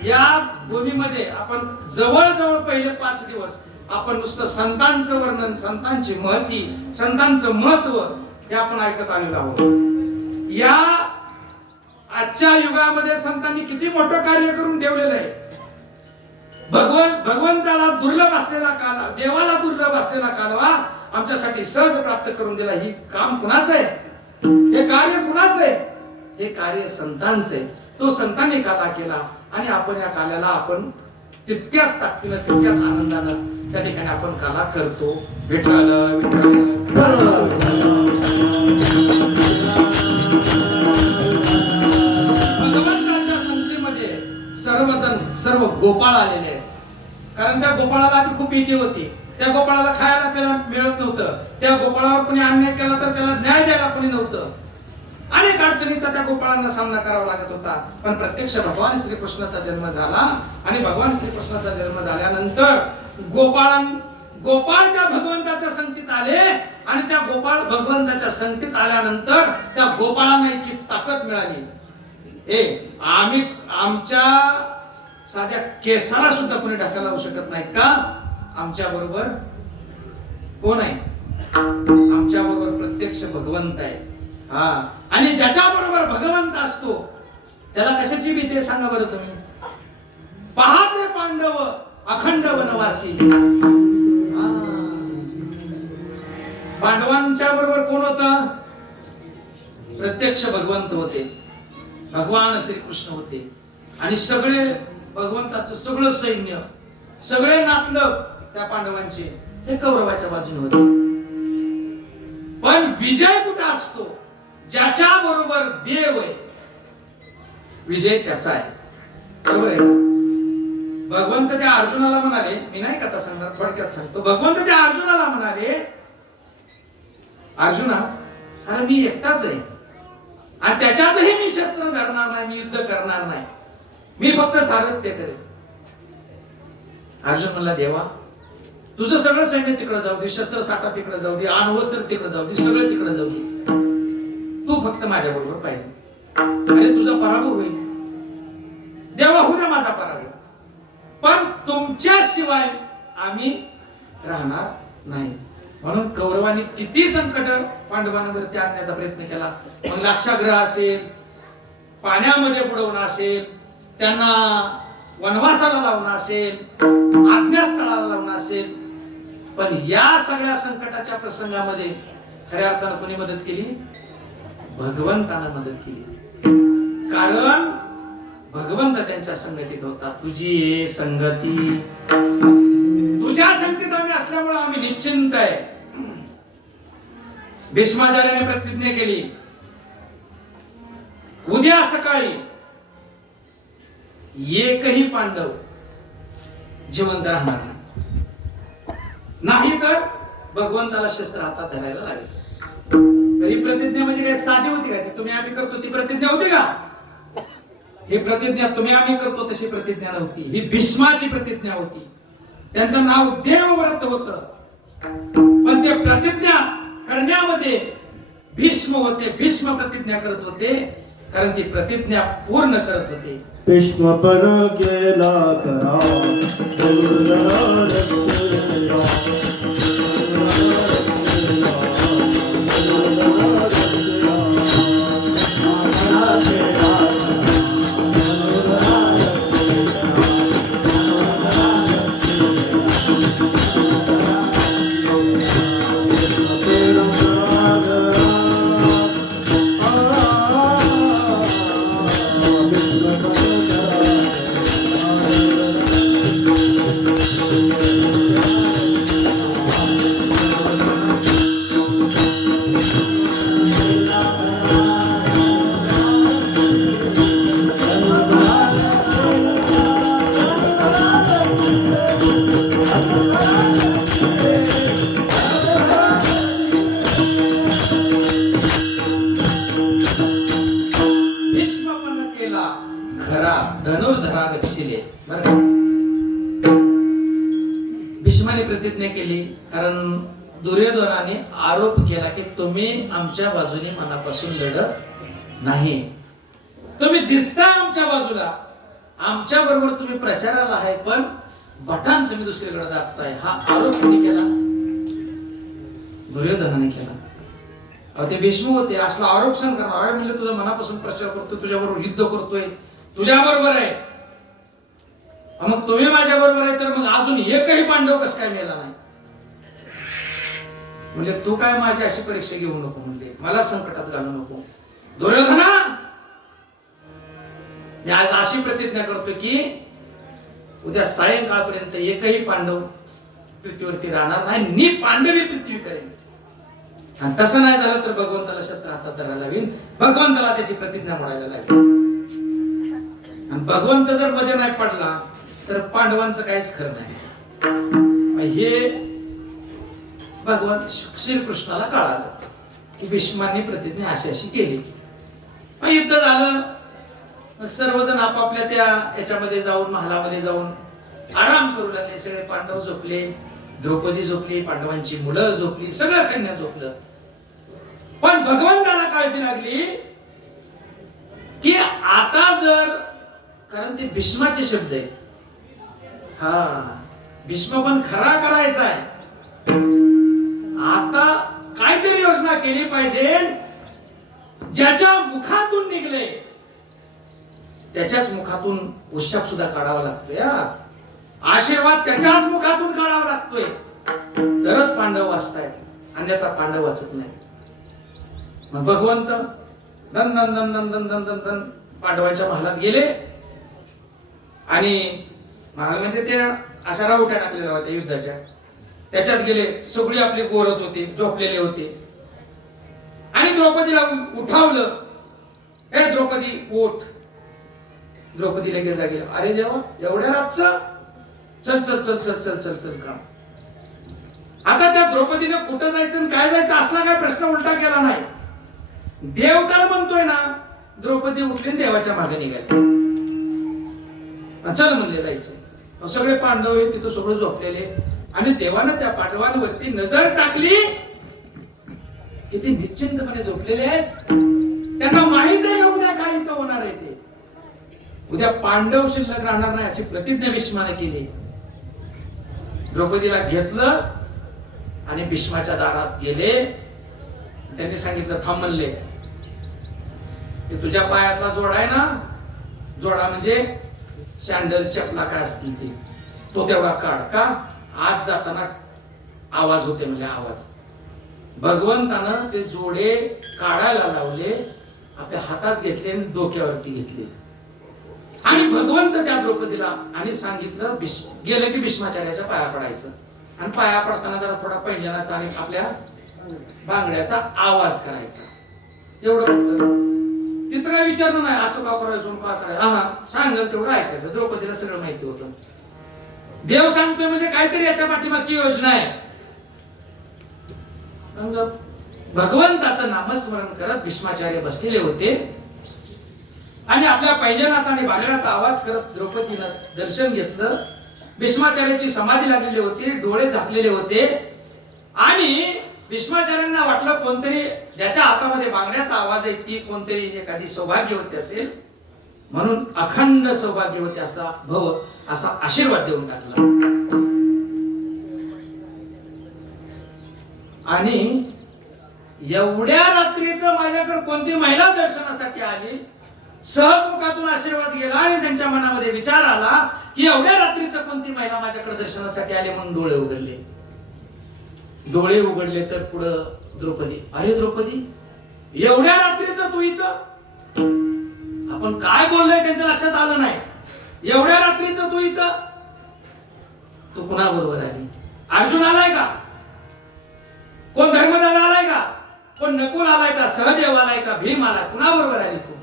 या भूमीमध्ये आपण जवळजवळ पहिले 5 दिवस आपण नुसतं संतांचं वर्णन, संतांची महती, संतांचं महत्व हे आपण ऐकत आलेलो आहोत. या आजच्या युगामध्ये संतांनी किती मोठं कार्य करून ठेवलेलं आहे. भगवंताला दुर्लभ असलेला काला, देवाला दुर्लभ असलेला कालवा आमच्यासाठी सहज प्राप्त करून दिला. ही काम कुणाचं आहे? हे कार्य कुणाचं आहे? हे कार्य संतांचं आहे. तो संतांनी काला केला आणि आपण या काल्याला आपण तितक्याच ताकदीनं, तितक्याच आनंदानं त्या ठिकाणी आपण काला करतो. विठ्ठल भगवंताच्या संगतीमध्ये सर्व गोपाळ आलेले आहेत. कारण त्या गोपाळाला आधी खूप भीती होती. त्या गोपाळाला खायला प्यायला मिळत नव्हतं. त्या गोपाळावर कोणी अन्याय केला तर त्याला न्याय द्यायला कोणी नव्हतं. अनेक अडचणीचा त्या गोपाळांना सामना करावा लागत होता. पण प्रत्यक्ष भगवान श्रीकृष्णाचा जन्म झाला आणि भगवान श्रीकृष्णाचा जन्म झाल्यानंतर गोपाळ त्या भगवंताच्या संगतीत आले आणि त्या गोपाळ भगवंताच्या संगतीत आल्यानंतर त्या गोपाळांना इतकी ताकद मिळाली. आम्ही आमच्या साध्या केसाला सुद्धा कोणी ढाका लावू शकत नाहीत का? आमच्या बरोबर कोण आहे? आमच्या बरोबर प्रत्यक्ष भगवंत आहे. आणि ज्याच्या बरोबर भगवंत असतो त्याला कशाची भीती आहे सांगा बरं तुम्ही? पाहते पांडव अखंड वनवासी. पांडवांच्या बरोबर कोण होतं? प्रत्यक्ष भगवंत होते, भगवान श्रीकृष्ण होते. आणि सगळे भगवंताचं सगळं सैन्य, सगळे नातलग त्या पांडवांचे हे कौरवाच्या बाजूने होते. पण विजय कुठे असतो? ज्याच्या बरोबर देव आहे, विजय त्याचा आहे. बरोबर आहे. भगवंत त्या अर्जुनाला म्हणाले, मी नाही कथा सांगणार, थोडक्यात सांगतो. भगवंत त्या अर्जुनाला म्हणाले, अर्जुना अरे मी एकटाच आहे आणि त्याच्यातही मी शस्त्र धरणार नाही, मी युद्ध करणार नाही, मी फक्त सारथ्य करेन. अर्जुन म्हणला, देवा तुझं सगळं सैन्य तिकडे जाऊ दे, शस्त्र साठा तिकडे जाऊ दे, अण्वस्त्र तिकडे जाऊ दे, सगळं तिकडे जाऊ दे, तू फक्त माझ्या बरोबर पाहिजे. अरे तुझा पराभव होईल. देवा होऊ दे माझा पराभव, पण तुमच्या शिवाय आम्ही राहणार नाही. म्हणून कौरवांनी किती संकट पांडवांवरती आणण्याचा प्रयत्न केला. मग लाक्षाग्रह असेल, पाण्यामध्ये बुडवणं असेल, त्यांना वनवासाला लावणं असेल, आज्ञास्थळाला लावणं असेल, पण या सगळ्या संकटाच्या प्रसंगामध्ये खऱ्या अर्थानं कोणी मदत केली? भगवंतानं मदत केली. कारण भगवंत त्यांच्या संगतीत होता. तुझी संगती, तुझ्या संगतीत आम्ही असल्यामुळे आम्ही निश्चिंत आहे. भीष्माचार्याने प्रतिज्ञा केली, उद्या सकाळी एकही पांडव जिवंत राहणार नाही, तर भगवंताला शस्त्र हातात धरायला लागेल. तरी प्रतिज्ञा म्हणजे काय साधी होती का? तुम्ही आम्ही करतो ती प्रतिज्ञा होती का? ही प्रतिज्ञा तुम्ही आम्ही करतो तशी प्रतिज्ञा नव्हती. ही भीष्माची प्रतिज्ञा होती. त्यांचं नाव देवव्रत होतं, पण ते प्रतिज्ञा करण्यामध्ये भीष्म होते. भीष्म प्रतिज्ञा करत होते कारण ती प्रतिज्ञा पूर्ण करत होते. भीष्म पर केला करा भीष्माने प्रतिज्ञा केली, कारण दुर्योधनाने आरोप केला की तुम्ही आमच्या बाजूने मनापासून लढत नाही, तुम्ही दिसता आमच्या बाजूला, आमच्या बरोबर तुम्ही प्रचाराला आहे, पण बटान तुम्ही दुसरीकडे दाबताय. हा आरोप कोणी केला? दुर्योधनाने केला. ते भीष्म होते असला आरोप सहन करणार. म्हणजे तुझा मनापासून प्रचार करतोय, तुझ्या बरोबर युद्ध करतोय, तुझ्या बरोबर आहे, मग तुम्ही माझ्या बरोबर आहे, तर मग अजून एकही पांडव कस काय मेला नाही? म्हणजे तू काय माझी अशी परीक्षा घेऊ नको, म्हणले मला संकटात घालू नको. दुर्योधना, मी आज अशी प्रतिज्ञा करतो की उद्या सायंकाळपर्यंत एकही पांडव पृथ्वीवरती राहणार नाही, मी पांडवी पृथ्वी करेन. आणि तसं नाही झालं तर भगवंताला शस्त्र हातात धरायला लागेल, भगवंताला त्याची प्रतिज्ञा मोडायला लागेल. आणि भगवंत जर मध्ये नाही पडला तर पांडवांचं काहीच खरं नाही. हे भगवान श्रीकृष्णाला कळालं की भीष्मांनी प्रतिज्ञा अशी अशी केली. मग युद्ध झालं, सर्वजण आपापल्या त्या याच्यामध्ये जाऊन, महालामध्ये जाऊन आराम करू लागले. सगळे पांडव झोपले, द्रौपदी झोपली, पांडवांची मुलं झोपली, सगळं सैन्य झोपलं. पण भगवंताला काळजी लागली की आता जर, कारण ते भीष्माचे शब्द आहेत, हा भीष्म पण खरा करायचा आहे, आता काहीतरी योजना केली पाहिजे. ज्याच्या मुखातून निघले त्याच्याच मुखातून उशाप सुद्धा काढावा लागतोय. आशीर्वाद त्याच्याच मुखातून काढावा लागतोय, तरच पांडव वाचतायत, अन्यथा पांडव वाचत नाही. मग भगवंत दन दन दन दन दन दन दन दन पांडवांच्या महालात गेले. आणि महाल म्हणजे त्या अशा राहुट्या टाकलेल्या होत्या युद्धाच्या, त्याच्यात गेले. सगळी आपली गोरत होते, झोपलेले होते. आणि द्रौपदीला उठावलं, हे द्रौपदी उठ. द्रौपदी लगेच जागी, अरे देवा एवढ्या रातचं, चल चल चल चल चल चल चल का. आता त्या द्रौपदीने कुठं जायचं आणि काय जायचं असला काय प्रश्न उलटा केला नाही. देव चाल म्हणतोय ना, द्रौपदी उठली देवाच्या मागे निघाली. चल म्हणले जायचं. सगळे पांडव तिथं सगळं झोपलेले. आणि देवानं त्या पांडवांवरती नजर टाकली, किती निश्चिंतपणे झोपलेले आहेत. त्यांना माहित आहे उद्या काय इथं होणार आहे. ते उद्या पांडव शिल्लक राहणार नाही अशी प्रतिज्ञा भीष्माने केली. द्रौपदीला घेतलं आणि भीष्माच्या दारात गेले. त्यांनी सांगितलं, थांब म्हणले, ते तुझ्या पायातला जोडा आहे ना, जोडा म्हणजे सँडल चपला काय असतील ते, तो तेवढा काढ. का? आज जाताना आवाज होते म्हणजे आवाज. भगवंतानं ते जोडे काढायला लावले, आपल्या हातात घेतले आणि डोक्यावरती घेतले. आणि भगवंत त्या द्रौपदीला आणि सांगितलं, गेलं की भीष्माचार्याच्या पाया पडायचं. आणि पाया पडताना जरा थोडा पहिल्यानाचा आणि आपल्या बांगड्याचा आवाज करायचा. एवढं तिथं काय विचारलं नाही, असं का करायचं का करायचं, सांगल तेवढं ऐकायचं. द्रौपदीला सगळं माहिती होतं. देव सांगतोय म्हणजे काहीतरी याच्या पाठीमागची योजना आहे. भगवंताचं नामस्मरण करत भीष्माचार्य बसलेले होते. आणि आपल्या पैजनाचा आणि बांगड्याचा आवाज करत द्रौपदीनं दर्शन घेतलं. भीष्माचार्याची समाधी लागलेली होती, डोळे झाकलेले होते. आणि भीष्माचार्यांना वाटलं कोणतरी ज्याच्या हातामध्ये बांगड्याचा आवाज आहे ती कोणतरी एखादी सौभाग्यवती असेल, म्हणून अखंड सौभाग्यवती असा भव असा आशीर्वाद देऊन टाकला. आणि एवढ्या रात्रीचं माझ्याकडे कोणती महिला दर्शनासाठी आली, सहज मुखातून आशीर्वाद गेला. आणि त्यांच्या मनामध्ये विचार आला की एवढ्या रात्रीचं कोणती महिला माझ्याकडे दर्शनासाठी आली, म्हणून डोळे उघडले. डोळे उघडले तर पुढं द्रौपदी, अरे द्रौपदी एवढ्या रात्रीचं तू इथं, आपण काय बोललोय त्यांच्या लक्षात आलं नाही. एवढ्या रात्रीचं तू इथं, तू कुणा बरोबर आली? अर्जुन आलाय का? कोण धर्मराज आलाय का? कोण नकुल आलाय का? सहदेव आलाय का? भीम आलाय? कुणा बरोबर आली तू?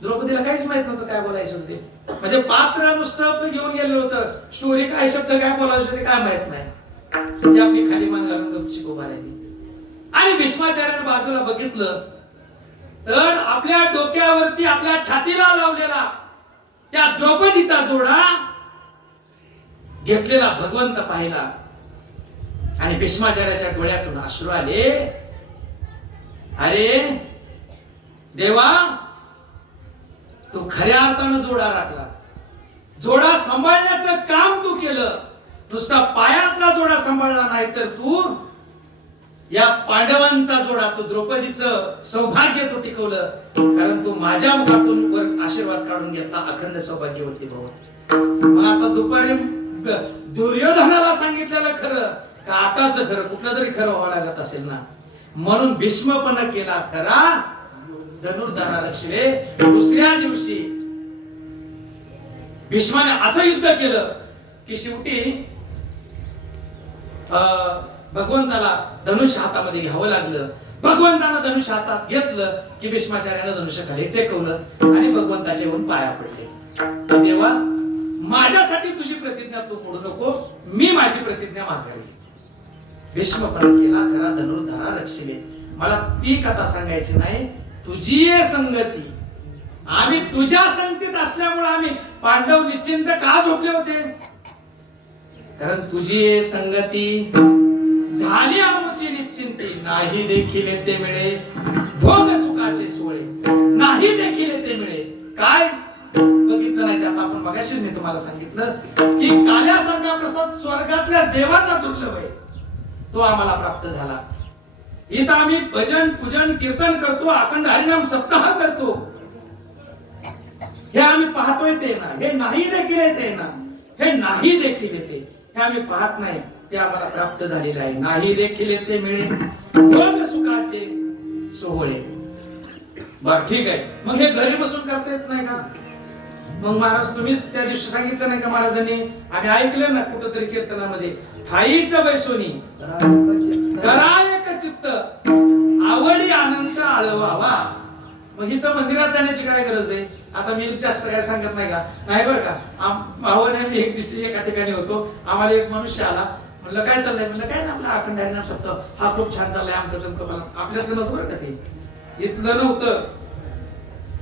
द्रौपदीला काहीच माहित नव्हतं काय बोलायचं होते. म्हणजे पात्र नुसतं घेऊन गेलं होतं, स्टोरी काय शब्द काय बोलायचे होते काय माहित नाही. ती आपली खाली मान घालून गपचीप उभा राहिली. आणि भीष्माचार्याने बाजूला बघितलं तर आपल्या डोक्यावरती आपल्या छातीला लावलेला त्या द्रौपदीचा जोडा घेतलेला भगवंत पाहिला आणि भीष्माचार्याच्या डोळ्यातून अश्रू आले. अरे देवा, तू खऱ्या अर्थानं जोडा राखला. जोडा सांभाळण्याचं काम तू केलं. नुसता पायातला जोडा सांभाळला नाही तर तू या पांडवांचा जोडा, तू द्रौपदीचं सौभाग्य तू टिकवलं. कारण तू माझ्या मुखातून वर आशीर्वाद काढून घेतला. अखंड सौभाग्यवती भाऊ. मग आता दुपारी दुर्योधनाला सांगितलेलं खरं का आताच खरं? कुठलं तरी खरं व्हावं लागत असेल ना. म्हणून भीष्मपणा केला खरा, धनुर्धारा रक्षले. दुसऱ्या दिवशी भीष्माने असं युद्ध केलं की शेवटी भगवंताला धनुष्य हातामध्ये घ्यावं लागलं. भगवंतानं धनुष्य हातात घेतलं की भीष्माचार्यानं धनुष्य खाली टेकवलं आणि भगवंताच्या येऊन पाया पडले. देवा, माझ्यासाठी तुझी प्रतिज्ञा तू मोडू नको, मी माझी प्रतिज्ञा माघारी. भीष्मपणा केला खरा, धनुर्धारा रक्षले. मला ती कथा सांगायची नाही. तुझी संगती, आम्ही तुझ्या संगतीत असल्यामुळे आम्ही पांडव निश्चिंत का झोपले होते? कारण तुझी संगती झाली आमची निश्चिंती. नाही देखील ते मिळे भोग सुखाचे सोळे, नाही देखील ते मिळे. काय बघितलं नाही त्यात आपण मगाशी मी तुम्हाला सांगितलं की काल्यासारखा प्रसाद स्वर्गातल्या देवांना दुर्लभ आहे, तो आम्हाला प्राप्त झाला. इथं आम्ही भजन पूजन कीर्तन करतो, अखंड हरिनाम सप्ताह करतो. हे आम्ही पाहतोय ते ना, हे नाही देखील येते ना, हे नाही देखील येते, हे आम्ही पाहत नाही, ते आम्हाला प्राप्त झालेलं आहे. नाही देखील येते मिळे भोग सुखाचे सोहळे. बर ठीक आहे. मग हे घरी बसून करता येत नाही का? मग महाराज तुम्हीच त्या दिवशी सांगितलं नाही का महाराजांनी? आम्ही ऐकलं ना कुठंतरी कीर्तनामध्ये, ठाईच बैसोनी करा एक चित्त, आवडी आनंद आळवावा. मग इथं मंदिरात जाण्याची काय गरज आहे? आता मी जास्त काय सांगत नाही का? नाही बरं का. भावाने मी एक दिवशी एका ठिकाणी होतो, आम्हाला एक मनुष्य आला. म्हणलं काय चाललंय? म्हणलं काय ना, आपला अखंड हरिनाम सप्ताह हा खूप छान चाललाय आमचं. आपल्यातलं नव्हतं बरं का ते, इथलं नव्हतं,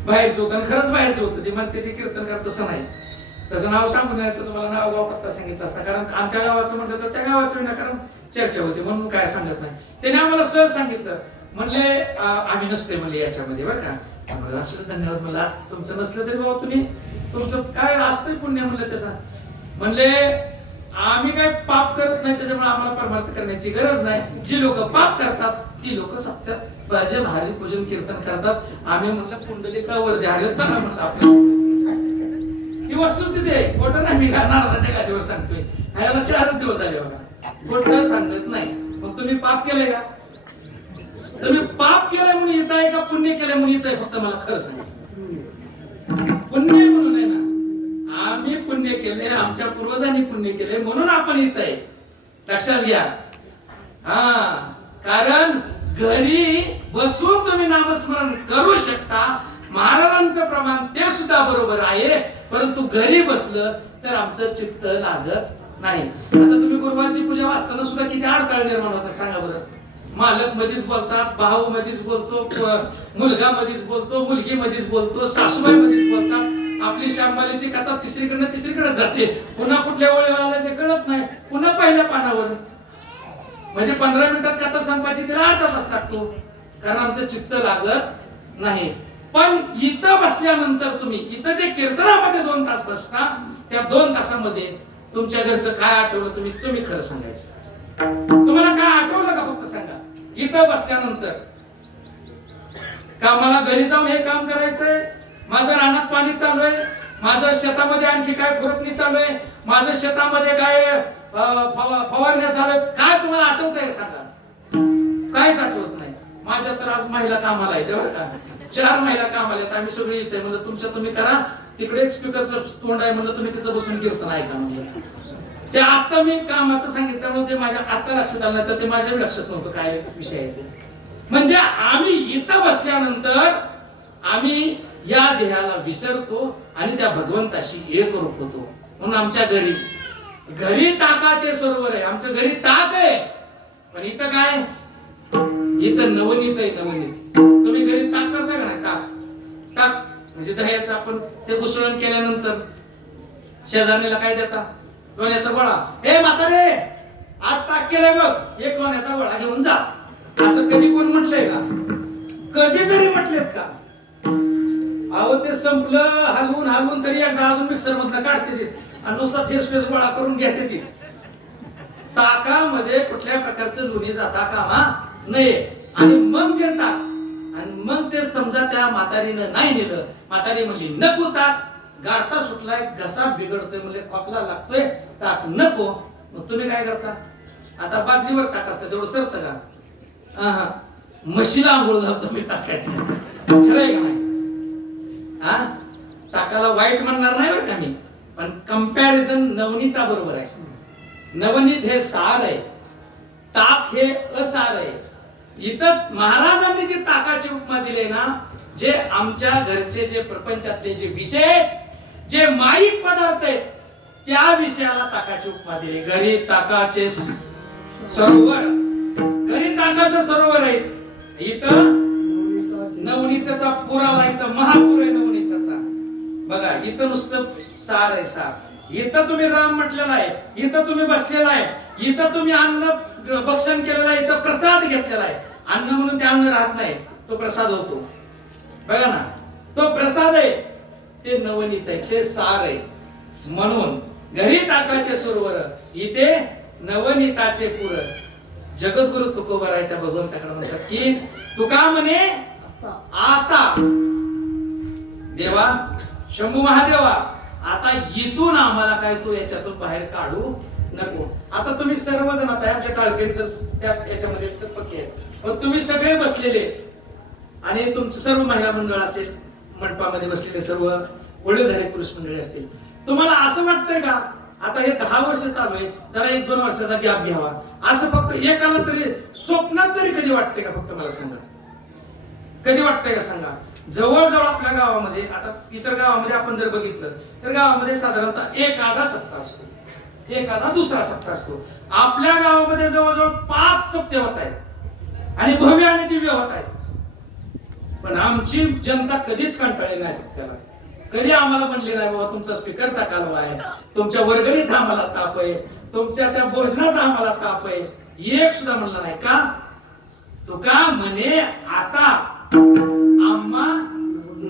बाहेरचं होतं. खरंच बाहेरचं होतं. ते म्हणते ते कीर्तन करत तसं नाही, तसं नाव सांगून नाही तर तुम्हाला नाव गाव पत्ता सांगितलं असता. कारण आमच्या गावाचं म्हटलं तर त्या गावाचं विनाकारण चर्चा होती म्हणून काय सांगत नाही. त्याने आम्हाला सहज सांगितलं. म्हणले आम्ही नसते म्हणले याच्यामध्ये बरं का. आम्हाला असं धन्यवाद. मला तुमचं नसलं तरी बाबा तुम्ही तुमचं काय असतंय पुण्य म्हणलं तसं. म्हणले आम्ही काय पाप करत नाही, त्याच्यामुळे आम्हाला परमार्थ करण्याची गरज नाही. जी लोक पाप करतात ती लोक सत्यात भजन हरी पूजन कीर्तन करतात. आम्ही म्हटलं पुंडलिकावर द्यायला चला म्हणलं आपलं. ही वस्तुस्थिती आहे, खोटं नाही. मी नारदाच्या गादीवर सांगतोय. ह्याला 4 दिवस झाले बघा, खोटं सांगत नाही. मग तुम्ही पाप केलंय का? तुम्ही पाप केलंय म्हणून येत आहे का पुण्य केलंय म्हणून येत आहे? फक्त मला खरं सांगा. पुण्य म्हणून आहे ना, आम्ही पुण्य केले, आमच्या पूर्वजांनी पुण्य केले म्हणून आपण येत आहे. लक्षात घ्या. कारण घरी बसून तुम्ही नामस्मरण करू शकता. महाराजांचं प्रमाण ते सुद्धा बरोबर आहे, परंतु घरी बसलं तर आमचं चित्त लागत नाही. आता तुम्ही गुरुवारची पूजा वाचताना सुद्धा किती अडथळे निर्माण होतात सांगा बरं. मालक मध्येच बोलतात, भाऊ मध्येच बोलतो, मुलगा मध्येच बोलतो, मुलगी मध्येच बोलतो, सासूबाई मध्येच बोलतात. आपली शांबालीची कथा तिसरीकडे जाते. पुन्हा कुठल्या वेळेला आलं ते कळत नाही. पुन्हा पहिल्या पानावर, म्हणजे 15 मिनिटात कथा संपायची त्याला अर्धा तास लागतो. कारण आमचं चित्त लागत नाही. पण इथं बसल्यानंतर तुम्ही इथं जे कीर्तनामध्ये 2 तास बसता, त्या 2 तासामध्ये तुमच्या घरचं काय आठवलं तुम्ही खरं सांगायचं. तुम्हाला काय आठवलं का फक्त सांगा. इथं बसल्यानंतर का मला घरी जाऊन हे काम करायचंय, माझं रानात पाणी चालू आहे, माझं शेतामध्ये आणखी काय खुरपणी चालू आहे, माझं शेतामध्ये काय फवारण्या चालू आहे, काय तुम्हाला आठवतंय सांगा. काहीच आठवत नाही. माझ्या तर आज महिला कामाला आहे बरं का. 4 महिला कामाला आहेत. आम्ही सगळे येते म्हणलं तुमच्या तुम्ही करा. तिकडे एक स्पीकरचं तोंड आहे म्हणलं तुम्ही तिथं बसून कीर्तन ऐका म्हणलं. ते आता मी कामाचं सांगितल्यामुळे ते माझ्या आता लक्षात आलं, तर ते माझ्या लक्षात नव्हतं काय विषय आहे ते. म्हणजे आम्ही इथं बसल्यानंतर आम्ही या देहाला विसरतो आणि त्या भगवंताशी एक रूप होतो. म्हणून आमच्या घरी टाकाचे सरोवर आहे. आमच्या घरी टाक आहे, पण इथं काय? इथं नवनीत आहे. नवनीत तुम्ही घरी टाक करता का नाही? टाक म्हणजे दह्याचं आपण ते घुसळण केल्यानंतर शेजारणीला काय देता? लोण्याचा गोळा, ए म्हातारे आज ताक केलंय बघ, एक लोण्याचा गोळा घेऊन जा. असं कधी कोण म्हटलंय का? कधीतरी म्हटलेत का? अहो ते संपलं हलवून हलवून तरी एकदा अजून मिक्सर मधनं काढते तीस आणि नुसता फेस फेस गोळा करून घेते तीस. ताकामध्ये कुठल्या प्रकारचं लोणी जाता कामा नये. आणि मग जे ताक, आणि मग ते समजा त्या म्हातारीनं नाही नेलं, म्हातारी म्हणली नको ताक, गारटा सुटलाय, घसा बिघडतोय, म्हणजे खोकला लागतोय, ताक नको. मग तुम्ही काय करता? आता बादलीवर ताक असतं तेवढं सरतं का? म्हशीला आंघोळ घालतो मी ताकाची. खरंय का नाही? हा, ताकाला वाईट म्हणणार नाही बरं का मी, पण कंपॅरिझन नवनीता बरोबर आहे. नवनीत हे सार आहे, ताक हे असार आहे. इथं महाराजांनी जे ताकाची उपमा दिले ना, जे आमच्या घरचे जे प्रपंचातले जे विषय, जे माईक पदार्थ आहेत, त्या विषयाला ताकाची उपमा दिली. घरी ताकाचे सरोवर, घरी ताकाचं सरोवर आहे. इथं नवनीताचा पूर आला, इथं महापूर आहे नवनीताचा. बघा इथं नुसतं सार आहे, सार. इथं तुम्ही राम म्हटलेला आहे, इथं तुम्ही बसलेला आहे, इथं तुम्ही अन्न भक्षण केलेलं आहे, इथं प्रसाद घेतलेला आहे. अन्न म्हणून ते अन्न राहत नाही, तो प्रसाद होतो. बघा ना, तो प्रसाद आहे, ते नवनीत आहे, ते सार आहे. म्हणून घरी ताकाचे सरोवर, इथे नवनीताचे पुर. जगद्गुरु तुकोबराय त्या भगवंताकडे म्हणतात की तुका म्हणे आता देवा, शंभू महादेवा, आता इथून आम्हाला काय तू याच्यातून बाहेर काढू नको. आता तुम्ही सर्वजण, आता आमच्या काळकेत याच्यामध्ये पक्के आहेत, पण तुम्ही सगळे बसलेले आणि तुमचं सर्व महिला मंडळ असेल, मंडपामध्ये बसलेले सर्व वडीलधारी पुरुष मंडळी असतील, तुम्हाला असं वाटतंय का आता हे 10 वर्ष चालू आहे, जरा 1-2 वर्षाचा गॅप घ्यावा, असं फक्त एकाला तरी स्वप्नात तरी कधी वाटतंय का? फक्त मला सांगा, कधी वाटतंय का सांगा? जवळजवळ आपल्या गावामध्ये, आता इतर गावामध्ये आपण जर बघितलं तर गावामध्ये साधारणतः एखादा सप्ताह असतो, एखादा दुसरा सप्ताह असतो. आपल्या गावामध्ये जवळजवळ 5 सप्ते होत आहेत आणि भव्य आणि दिव्य होत आहेत. पण आमची जनता कधीच कंटाळली नाही सप्त्याला. कधी आम्हाला म्हणले नाही बाबा तुमचा स्पीकरचा कालवा आहे, तुमच्या वर्गणीचा आम्हाला ताप आहे, तुमच्या त्या भोजनाचा आम्हाला ताप आहे, एक सुद्धा म्हणलं नाही. का? तुका म्हणे आता आम्हा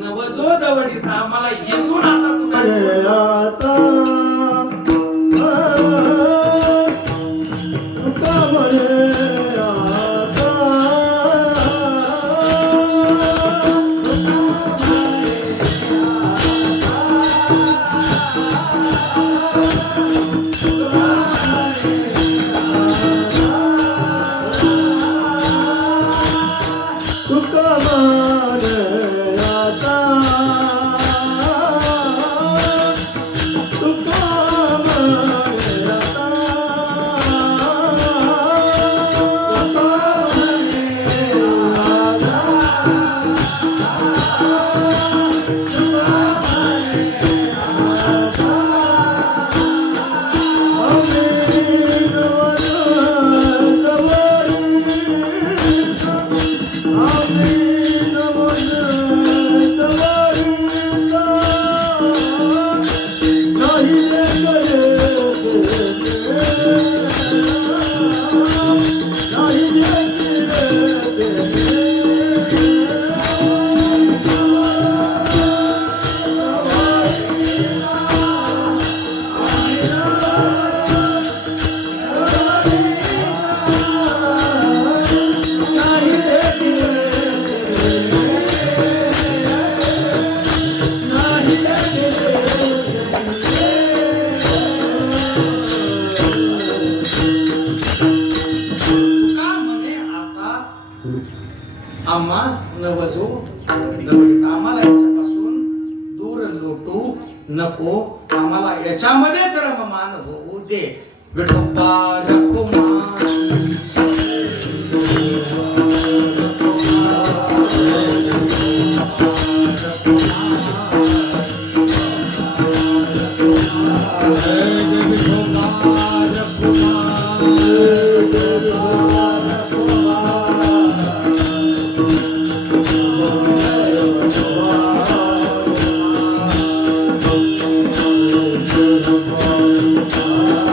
नवजो दवडीत, आम्हाला येथून आता आम्हा नवजो दवडीत, आम्हाला याच्यापासून दूर लोटू नको, आम्हाला याच्यामध्येच रममान होऊ दे. विठोबा रखुमान Oh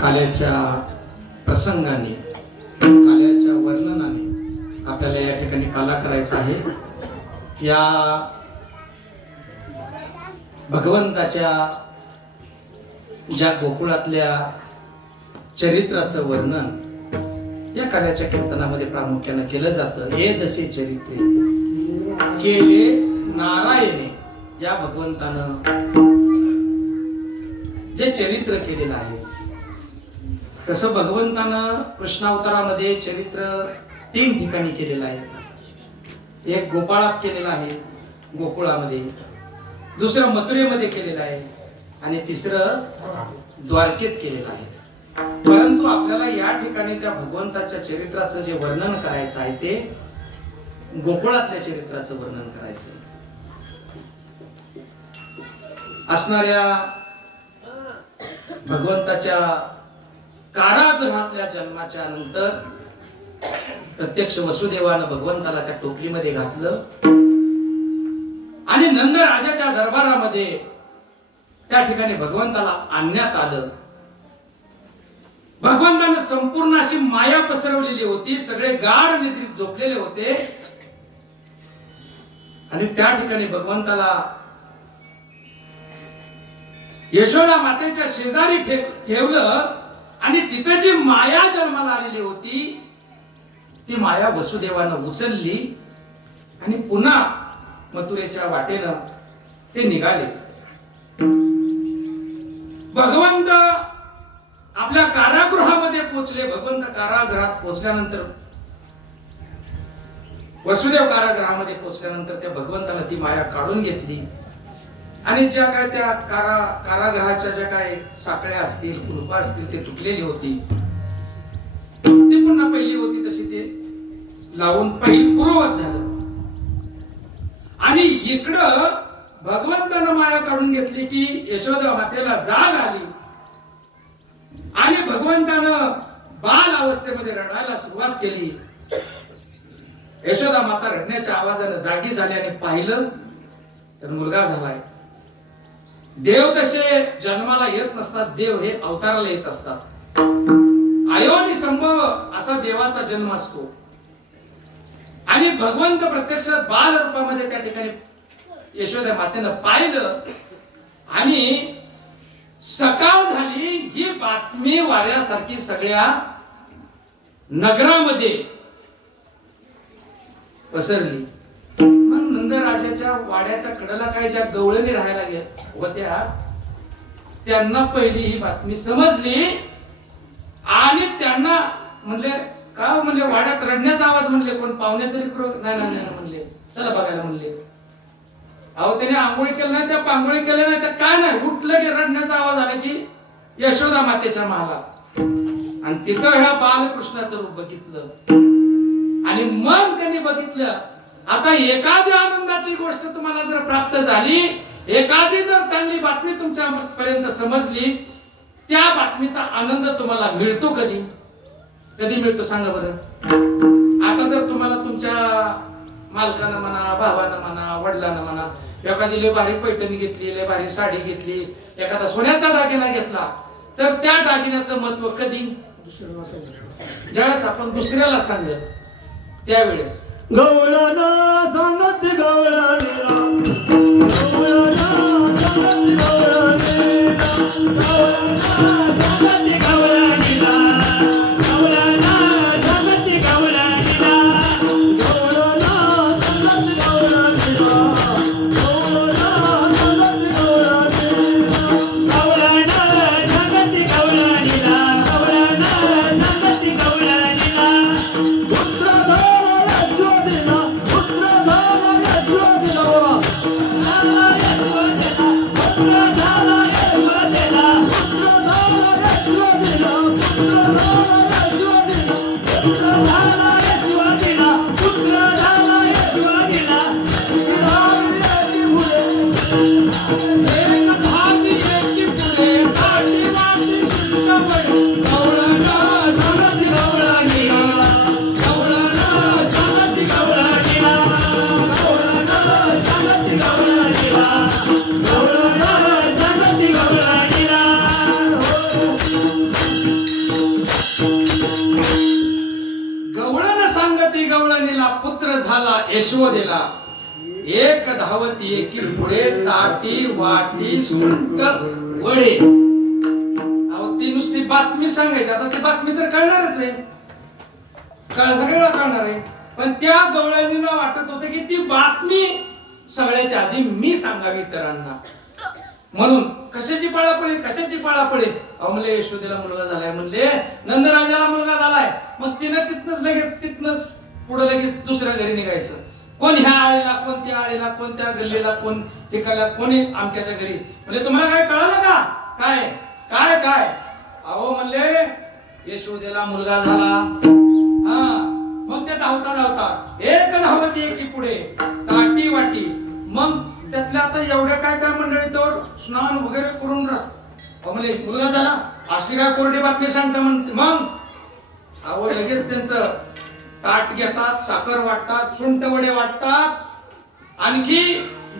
काल्याच्या प्रसंगाने, काल्याच्या वर्णनाने आपल्याला या ठिकाणी काला करायचा आहे. या भगवंताच्या ज्या गोकुळातल्या चरित्राचं वर्णन या काल्याच्या कीर्तनामध्ये प्रामुख्याने केलं जातं. हे दसे चरित्रे केले नारायणे, या भगवंतानं जे चरित्र केलेलं आहे तसं भगवंतानं कृष्णावतारामध्ये चरित्र 3 ठिकाणी केलेलं आहे. एक गोपाळात केलेलं आहे, गोकुळामध्ये, दुसरं मथुरेमध्ये केलेलं आहे आणि तिसरं द्वारकेत केलेलं आहे. परंतु आपल्याला या ठिकाणी त्या भगवंताच्या चरित्राचं जे वर्णन करायचं आहे ते गोकुळातल्या चरित्राचं वर्णन करायचं. असणाऱ्या भगवंताच्या कारागृहातल्या जन्माच्या नंतर प्रत्यक्ष वसुदेवानं भगवंताला त्या टोपलीमध्ये घातलं आणि नंद राजाच्या दरबारामध्ये त्या ठिकाणी भगवंताला आणण्यात आलं. भगवंतानं संपूर्ण अशी माया पसरवलेली होती, सगळे गाढ निद्रेत झोपलेले होते आणि त्या ठिकाणी भगवंताला यशोदा मातेच्या शेजारी ठेवलं आणि तिथं जी माया जन्माला आलेली होती ती माया वसुदेवानं उचलली आणि पुन्हा मथुरेच्या वाटेनं ते निघाले. भगवंत आपल्या कारागृहामध्ये पोहोचले. भगवंत कारागृहात पोहोचल्यानंतर, वसुदेव कारागृहामध्ये पोहोचल्यानंतर त्या भगवंतानं ती माया काढून घेतली आणि ज्या काय त्या कारागृहाच्या ज्या काय साखळ्या असतील, कुलपा असतील, ते तुटलेली होती, ते पुन्हा पहिली होती तशी ते लावून पूर्ववत झालं. आणि इकडं भगवंतानं माया काढून घेतली की यशोदा मातेला जाग आली आणि भगवंतानं बाल अवस्थेमध्ये रडायला सुरुवात केली. यशोदा माता रडण्याच्या आवाजानं जागी झाल्याने पाहिलं तर मुलगा झालाय. देव तसे जन्माला येत नसतात, देव हे अवताराला येत असतात. आयो आणि संभव असा देवाचा जन्म असतो आणि भगवंत प्रत्यक्षात बाल रूपामध्ये त्या ठिकाणी यशोदा मातेनं पाहिलं आणि सकाळ झाली ही बातमी वाऱ्यासारखी सगळ्या नगरामध्ये पसरली. मग नंदराजाच्या वाड्याच्या कडेला काही ज्या गवळणी राहायला होत्या त्यांना पहिली ही बातमी समजली आणि त्यांना म्हणले, का म्हणले, वाड्यात रडण्याचा आवाज, म्हणले कोण पाहुण्याचं लेकरू? नाही म्हणले, चला बघायला म्हणले. अहो त्याने आंघोळी केलं नाही, त्या पांघोळी केल्या नाही, त्या काय नाही, उठलं की रडण्याचा आवाज आला की यशोदा मातेच्या महाला. आणि तिथं ह्या बालकृष्णाचं रूप बघितलं आणि मग त्यांनी बघितलं आता एखादी आनंदाची गोष्ट तुम्हाला जर प्राप्त झाली, एखादी जर चांगली बातमी तुमच्या पर्यंत समजली, त्या बातमीचा आनंद तुम्हाला मिळतो कधी कधी मिळतो सांगा बरं. आता जर तुम्हाला तुमच्या मालकानं म्हणा, भावानं म्हणा, वडिलांना म्हणा, एखादी लय भारी पैठणी घेतली, लय भारी साडी घेतली, एखादा सोन्याचा दागिना घेतला, तर त्या दागिन्याचं महत्व कधी ज्यावेळेस आपण दुसऱ्याला सांगेल त्यावेळेस. गवळणा सांगत गवळणीला, गवळणा सांगत गवळणीला, गवळणा सांगत गवळणीला, गवळणा सांगत गवळणीला, गवळणा सांगत गवळणीला, गवळणा सांगत गवळणीला, गवळणा सांगत गवळणीला, गवळणा सांगत गवळणीला. पुत्र झाला यशोदेला, एक धावती एकी पुढे, ताटी वाटी सुंट वडे. अहो ती नुसती बातमी सांगायची, आता ती बातमी तर कळणारच आहे, सगळ्याला कळणार आहे. पण त्या गवळणीला वाटत होतं की ती बातमी सगळ्याच्या आधी मी सांगावी इतरांना. म्हणून कशाची पळापळी कशाची पळापळी. अहो म्हणले यशोदेला मुलगा झालाय, म्हणले नंदराजाला मुलगा झालाय. मग तिनं तिथनच लगेच तिथनच पुढे लगेच दुसऱ्या घरी निघायचं. कोण ह्या आळीला, कोण त्या आळीला, कोण त्या गल्लीला, कोण एकाला, कोणी आमच्याच्या घरी. म्हणजे तुम्हाला काय कळालं का? काय काय काय अहो म्हणले यशोदेला मुलगा झाला. हा मग ते धावता धावता एक धावती एकी पुढे, ताटी वाटी. मग त्यातल्या आता एवढ्या काय काय मंडळी तर स्नान वगैरे करून म्हणजे मुलगा झाला अशी काय कोरडी बातमी सांगता म्हणते. मग अहो लगेच त्यांचं ताट घेतात, साखर वाटतात, सुंट वडे वाटतात, आणखी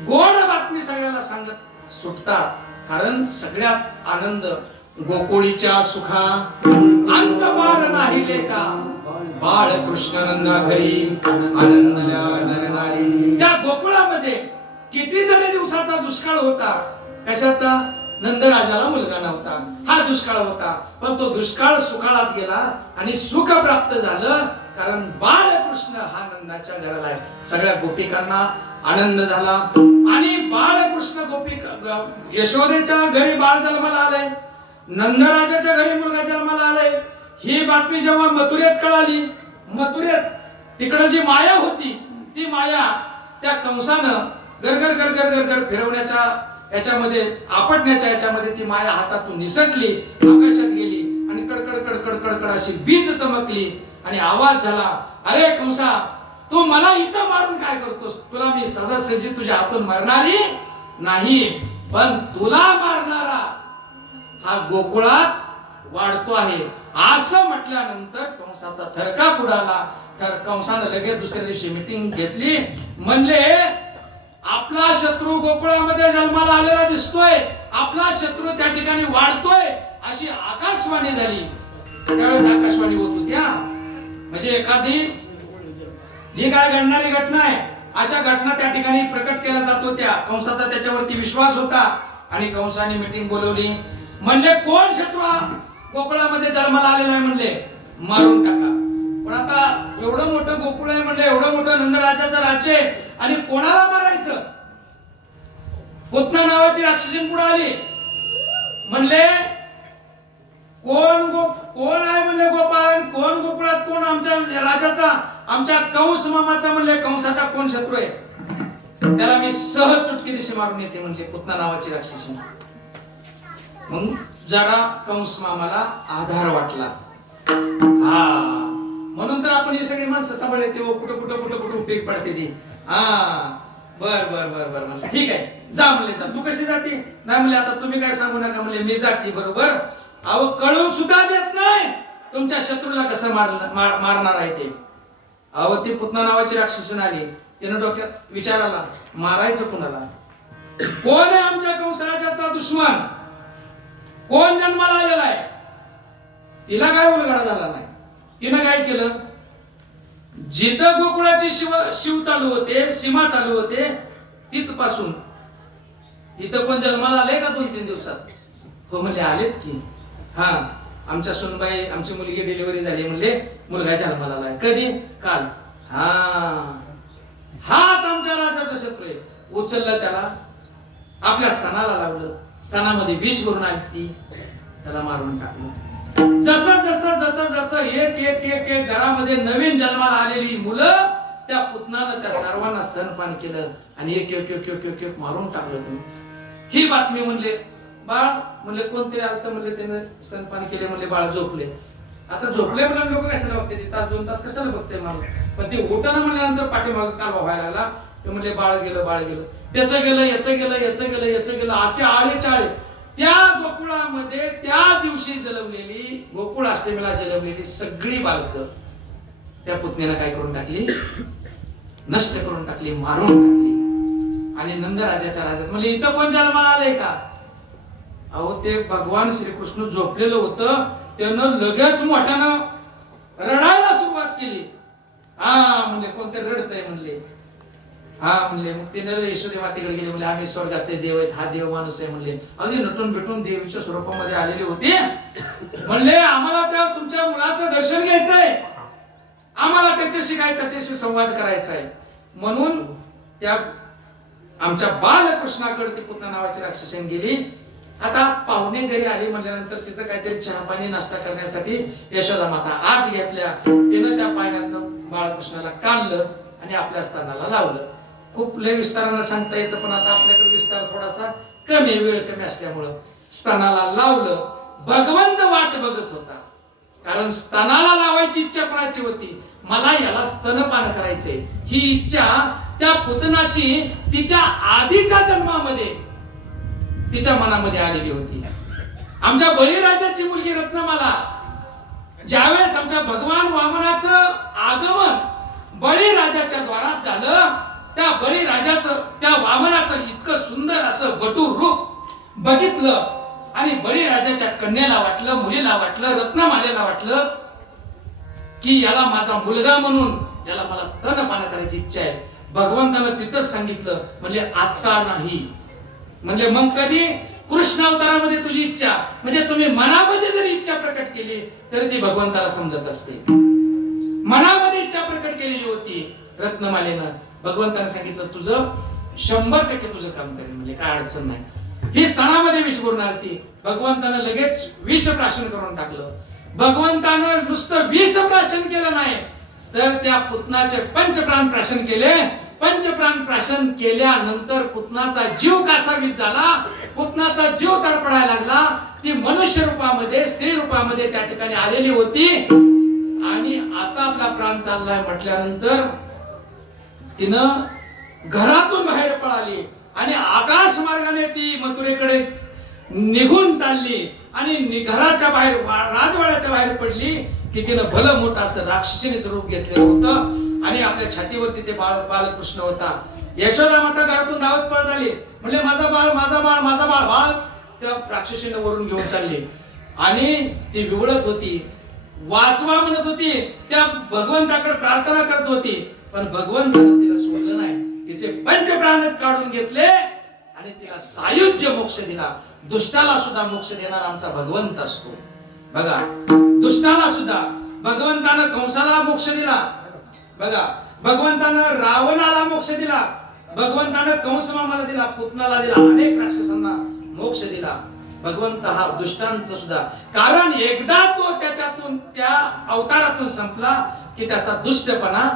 गोड बातमी सगळ्याला सांगत सुटतात. कारण सगळ्यात आनंद गोकुळीच्या सुखा अंत बाळ नाही लेका, बाळ कृष्णानंदा घरी आनंदल्या नरनारी. त्या गोकुळामध्ये कितीतरी दिवसाचा दुष्काळ होता. कशाचा? नंदराजाला मुलगा नव्हता, हा दुष्काळ होता. पण तो दुष्काळ सुकाळात गेला आणि सुख प्राप्त झालं. कारण बाळकृष्ण हा नंदाच्या घराला आहे. सगळ्या गोपिकांना आनंद झाला. आणि बाळकृष्ण गोपिका यशोदेच्या घरी बाळ जन्माला आलंय, नंदराजाच्या घरी मुलगा जन्माला आलाय. ही बातमी जेव्हा मथुरेत कळाली, मथुरेत तिकडे जी माया होती, ती माया त्या कंसानं गरगर गरगर गरगर फिरवण्याच्या याच्यामध्ये, आपटण्याच्या याच्यामध्ये ती माया हातातून निसटली, आकाशात गेली आणि कडकड कडकड कडकड अशी बीज चमकली आणि आवाज झाला, अरे कंसा, तू मला इथं मारून काय करतोस? तुला मी सहजासहजी तुझ्या हातून मारणारी नाही, पण तुला मारणारा हा गोकुळात वाढतो आहे. असं म्हटल्यानंतर कंसाचा थरकाप उडाला. तर कंसानं लगेच दुसऱ्या दिवशी मीटिंग घेतली. म्हणले आपला शत्रू गोकुळामध्ये जन्माला आलेला दिसतोय, आपला शत्रू त्या ठिकाणी वाढतोय, अशी आकाशवाणी झाली. त्यावेळेस आकाशवाणी होत होत्या. म्हणजे एखादी जी काय घडणारी घटना आहे, अशा घटना त्या ठिकाणी प्रकट केल्या जात होत्या. कंसाचा त्याच्यावरती विश्वास होता आणि कंसाने मीटिंग बोलवली. म्हणले कोण शत्रू गोकुळामध्ये जन्माला आलेला आहे, म्हणले मारून टाका. पण आता एवढं मोठं गोकुळ आहे, म्हणले एवढं मोठं नंदराजाचं राज्य आहे आणि कोणाला मारायचं? पुतना नावाची राक्षसीन पुढे आली. म्हणले कोण आहे, म्हणले गोपाळ, कोण गोकुळात, कोण आमच्या राजाचा, आमच्या कंस मामाचा, म्हणले कंसाचा कोण शत्रू आहे, त्याला मी सहज चुटकी दिशी मारून येते, म्हणले पुतना नावाची राक्षसीन. मग जरा कंस मामाला आधार वाटला. हा म्हणून तर आपण ही सगळी माणसं सांभाळले, तेव्हा कुठं कुठं कुठं कुठं उपयोग पडते ती. हा बर बर बर बर म्हणलं ठीक आहे, जा म्हणले जा. तू कशी जाते? नाही म्हणले आता तुम्ही काय सांगू नका, म्हणले मी जाते बरोबर, अहो कळून सुद्धा देत नाही तुमच्या शत्रूला कसं मारणार आहे ते. अहो ती पुतना नावाची राक्षसन आली, तिनं डोक्यात विचार आला मारायचं कुणाला, कोण आहे आमच्या कंसराजाचा दुश्मन, कोण जन्माला आलेला आहे. तिला काय उलगडा झाला नाही. तिनं काय केलं, जिथं गोकुळाची शिव चालू होते, सीमा चालू होते, तिथपासून इथं कोण जन्माला आले का 2-3 दिवसात? हो म्हणले आलेत की. हा आमच्या सुनबाई, आमची मुलगी डिलिव्हरी झाली म्हणले, मुलगा जन्माला आलाय. कधी? काल. हाच आमच्या राजाचा शत्रू आहे. उचललं त्याला, आपल्या स्थानाला लावलं, स्थानामध्ये विष भरून आली ती, त्याला मारून टाकलं. जसं जसं जसं जसं एक एक एक एक घरामध्ये नवीन जन्माला आलेली मुलं, त्या पुतनानं त्या सर्वांना स्तनपान केलं आणि एक एक एक एक एक एक मारून टाकलं. ही बातमी म्हणले बाळ, म्हणले कोणतरी आलतं म्हणले, त्याने स्तनपान केले म्हणले, बाळ झोपले. आता झोपले म्हणून लोक कशाला बघते, तास 2 तास कशाला बघते माणूस. पण ते उठानं म्हणल्यानंतर पाठीमागं कालवा व्हायला लागला. ते म्हणले बाळ गेलं, बाळ गेलं, त्याचं गेलं, याचं गेलं, याचं गेलं, याचं गेलं, आख्या आळे चाळे. त्या गोकुळामध्ये त्या दिवशी जन्मलेली, गोकुळ अष्टमीला जन्मलेली सगळी बालकं त्या पुतणीला काय करून टाकली, नष्ट करून टाकली, मारून टाकली. आणि नंदराजाच्या राज्यात म्हणजे इथं कोण जन्माला आलंय का? अहो ते भगवान श्रीकृष्ण झोपलेलं होतं, त्यानं लगेच मोठ्यानं रडायला सुरुवात केली. म्हणजे कोणते रडतंय म्हणले. म्हणले मग ते यशोदे मातेकडे गेले, म्हणले आम्ही स्वर्गातले देव आहेत, हा देव माणूस आहे म्हणले. अगदी नटून भेटून देवीच्या स्वरूपामध्ये आलेले होते. म्हणले आम्हाला त्या तुमच्या मुलाचं दर्शन घ्यायचंय, आम्हाला त्याच्याशी काय त्याच्याशी संवाद करायचा आहे. म्हणून त्या आमच्या बालकृष्णाकडे ती पुतना नावाची राक्षसीन गेली. आता पाहुणे घरी आली म्हणल्यानंतर तिचं काहीतरी चहा पाणी नाश्ता करण्यासाठी यशोदा माता आत घेतल्या. तिनं त्या पाण्यातनं बाळकृष्णाला काढलं आणि आपल्या स्थानाला लावलं. खूप लय विस्तारानं सांगता येतं, पण आता आपल्याकडे विस्तार थोडासा कमी, वेळ कमी असल्यामुळं स्थानाला लावलं. भगवंत वाट बघत होता, कारण स्तनाला लावायची इच्छा कोणाची होती, मला याला स्तनपान करायचंय ही इच्छा त्या पुतनाची तिच्या आधीच्या जन्मामध्ये तिच्या मनामध्ये आलेली होती. आमच्या बळीराजाची मुलगी रत्नमाला, ज्यावेळेस आमच्या भगवान वामनाचं आगमन बळीराजाच्या द्वारात झालं, त्या बळीराजाचं, त्या वामनाचं इतकं सुंदर असं बटू रूप बघितलं आणि बळीराजाच्या कन्येला वाटलं, मुलीला वाटलं, रत्नमालेला वाटलं की याला माझा मुलगा म्हणून याला मला स्तनपान करायची इच्छा आहे. भगवंतानं तिथंच सांगितलं, म्हणजे आता नाही. म्हणजे मग कधी? कृष्ण अवतारामध्ये तुझी इच्छा, म्हणजे तुम्ही मनामध्ये जरी इच्छा प्रकट केली तर ती भगवंताला समजत असते. मनामध्ये इच्छा प्रकट केलेली होती रत्नमालेनं, भगवंताने सांगितलं तुझं 100% तुझं काम करेल, म्हणजे काय अडचण नाही. ही स्थानामध्ये विष भरून आलती, भगवंतानं लगेच विष प्राशन करून टाकलं. भगवंतानं नुसतं विष प्राशन केलं नाही, तर त्या पुतनाचे पंचप्राण प्राशन केले. पंचप्राण प्राशन केल्यानंतर पुतनाचा जीव कासावीस झाला, पुतनाचा जीव तडफडायला लागला. ती मनुष्य रूपामध्ये, स्त्री रूपामध्ये त्या ठिकाणी आलेली होती आणि आता आपला प्राण चाललाय म्हटल्यानंतर तिनं घरातून बाहेर पळाली आणि आकाश मार्गाने ती मथुरेकडे निघून चालली आणि घराच्या बाहेर, राजवाड्याच्या बाहेर पडली की तिनं भलं मोठं असं राक्षसीचं रूप घेतलेलं होतं आणि आपल्या छातीवरती ते बालकृष्ण होता. यशोदा माता घरातून धावत पळत आली, म्हणले माझा बाळ, माझा बाळ, माझा बाळ. बाळ त्या राक्षसीने वरून घेऊन चालली आणि ती विवळत होती, वाचवा म्हणत होती, त्या भगवंताकडे प्रार्थना करत होती, पण भगवंताने तिला सोडलं नाही. तिचे पंचप्राण काढून घेतले आणि तिला सायुज्य मोक्ष दिला. दुष्टाला सुद्धा मोक्ष देणारा आमचा भगवंत असतो. बघा, दुष्टाला सुद्धा भगवंतानं कंसाला मोक्ष दिला. बघा, भगवंतानं रावणाला मोक्ष दिला, भगवंतानं कंस मामाला दिला, पुतनाला दिला, अनेक राक्षसांना मोक्ष दिला. भगवंत हा दुष्टांचा सुद्धा, कारण एकदा तो त्याच्यातून, त्या अवतारातून संपला की त्याचा दुष्टपणा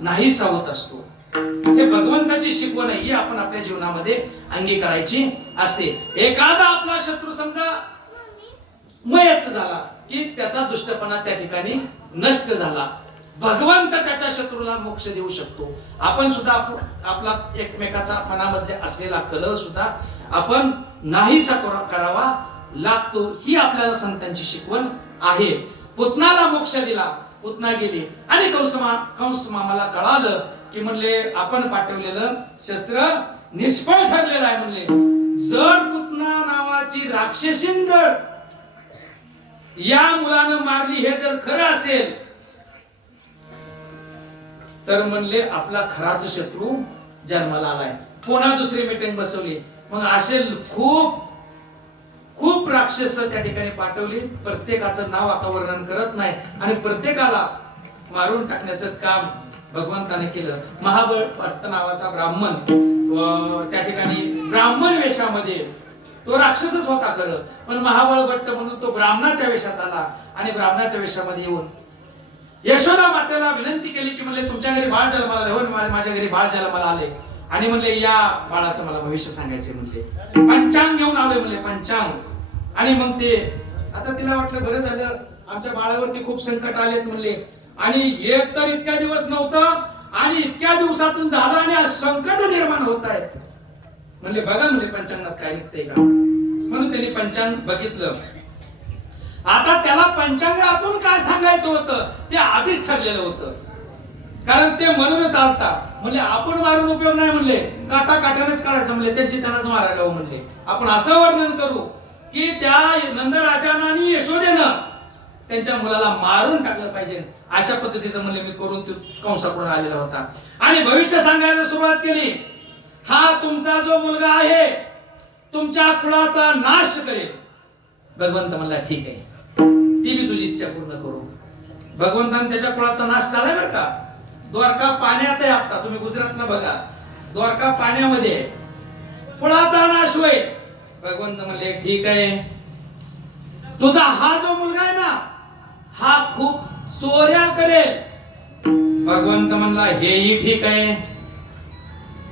नाहीसा होत असतो. हे भगवंताची शिकवण आहे, ही आपण आपल्या जीवनामध्ये अंगीकारायची असते. एखादा आपला शत्रू समजा मयत झाला की त्याचा दुष्टपणा त्या ठिकाणी नष्ट झाला. भगवंत त्याच्या शत्रूला मोक्ष देऊ शकतो. आपण सुद्धा आपला एकमेकाचा मनामध्ये असलेला कलह सुद्धा आपण नाहीसा करावा लागतो, ही आपल्याला संतांची शिकवण आहे. पुतनाला मोक्ष दिला, पुतना गेली आणि कंस मामाला कळालं की म्हणले आपण पाठवलेलं शस्त्र निष्फळ ठरलेलं आहे. म्हणले जर पुतना नावाची राक्षसीन जर या मुलानं मारली हे जर खरं असेल तर म्हणले आपला खराच शत्रू जन्माला आलाय. पुन्हा दुसरी मीटिंग बसवली. मग असे खूप खूप राक्षस त्या ठिकाणी पाठवली. प्रत्येकाचं नाव आता वर्णन करत नाही आणि प्रत्येकाला मारून टाकण्याचं काम भगवंताने केलं. महाबळपट्ट नावाचा ब्राह्मण त्या ठिकाणी ब्राह्मण वेशामध्ये, तो राक्षसच होता खरं, पण महाबळभट्ट म्हणून तो ब्राह्मणाच्या वेशात आला आणि ब्राह्मणाच्या वेशामध्ये येऊन यशोदा मातेला विनंती केली की म्हणले तुमच्या घरी बाळ जन्माला आले. हो, माझ्या घरी बाळ जन्माला आले आणि म्हणले या बाळाचं मला भविष्य सांगायचे. म्हणले पंचांग घेऊन आले. म्हणले पंचांग. आणि मग ते आता तिला वाटलं बरं झालं आमच्या बाळावरती खूप संकट आलेत म्हणले, आणि एक तर इतक्या दिवस नव्हतं आणि इतक्या दिवसातून झालं आणि आज संकट निर्माण होत आहेत. म्हणले बघा म्हणले पंचांगात काय निघतंय का. म्हणून त्यांनी पंचांग बघितलं. आता त्याला पंचांगातून काय सांगायचं होतं ते आधीच ठरलेलं होतं, कारण ते म्हणूनच आलता. म्हणले आपण मारून उपयोग नाही. म्हणले काटा काट्यानेच काढायचं. म्हणले त्यांची त्यांनाच मारायला हवं. म्हणले आपण असं वर्णन करू की त्या नंदराजानं आणि यशोदेनं त्यांच्या मुलाला मारून टाकलं पाहिजे. अशा पद्धतीचं म्हणले मी करून ते कंसाकडून आलेला होता आणि भविष्य सांगायला सुरुवात केली. हा तुमचा जो मुलगा आहे तुमच्या कुळाचा नाश करेल. भगवंत म्हणला ठीक आहे, ती मी तुझी इच्छा पूर्ण करू. भगवंताने त्याच्या कुळाचा नाश झालाय बरं का. द्वारका पाण्यात आहे. आता तुम्ही गुजरातला बघा, द्वारका पाण्यामध्ये कुळाचा नाश होईल. भगवंत म्हणले ठीक आहे, तुझा हा जो मुलगा आहे ना हा खूप चोऱ्या करेल. भगवंत म्हणला हेही ठीक आहे,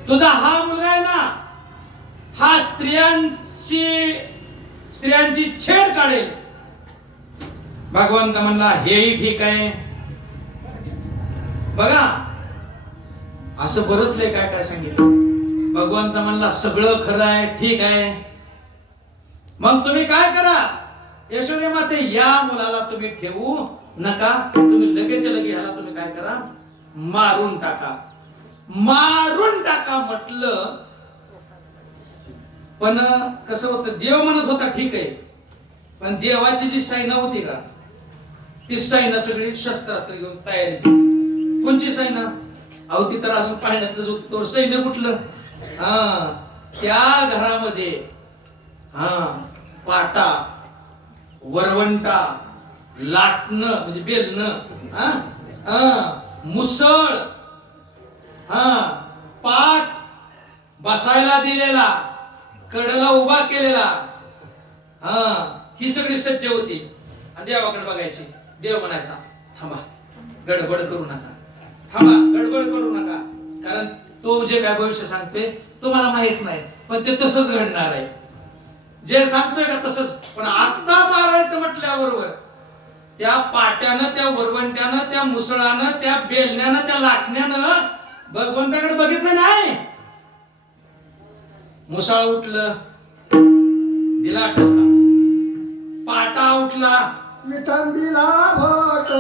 तुझा हा मुलगा आहे ना हा स्त्रियांची छेड काढेल. भगवंत म्हणला हेही ठीक आहे. बघा असं बरंच लय काय काय सांगितलं. भगवंत म्हणला सगळं खरं आहे, ठीक आहे. मग तुम्ही काय करा, यशोदे माते या मुलाला तुम्ही ठेवू नका, तुम्ही लगेच ह्याला तुम्ही काय करा मारून टाका. मारून टाका म्हटलं, पण कसं होतं देव म्हणत होता ठीक आहे, पण देवाची जी सैना होती का ती सैना सगळी शस्त्रास्त्र घेऊन तयारी. कोणची सैना? अहो ती तर अजून पाहण्यातच होती. तो सैन्य कुठलं? त्या घरामध्ये पाटा, वरवंटा, लाटणं म्हणजे बेलणं, मुसळ, पाट बसायला दिलेला, कडला उभा केलेला, ही सगळी सज्ज होती. आणि देवाकडे बघायची. देव म्हणायचा थांबा, गडबड करू नका, थांबा, गडबड करू नका, कारण तो जे काय भविष्य सांगते तुम्हाला माहित नाही, पण ते तसंच घडणार आहे. जे सांगतोय का तसंच. पण आता मारायचं म्हटल्याबरोबर त्या पाट्यानं, त्या वरवंट्यानं, त्या मुसळानं, त्या बेलण्यानं, त्या लाटण्यानं भगवंताकडे बघितलं नाही. मुसळ उठलं, दिला ठोका. पाटा उठला, विठम दिला भट.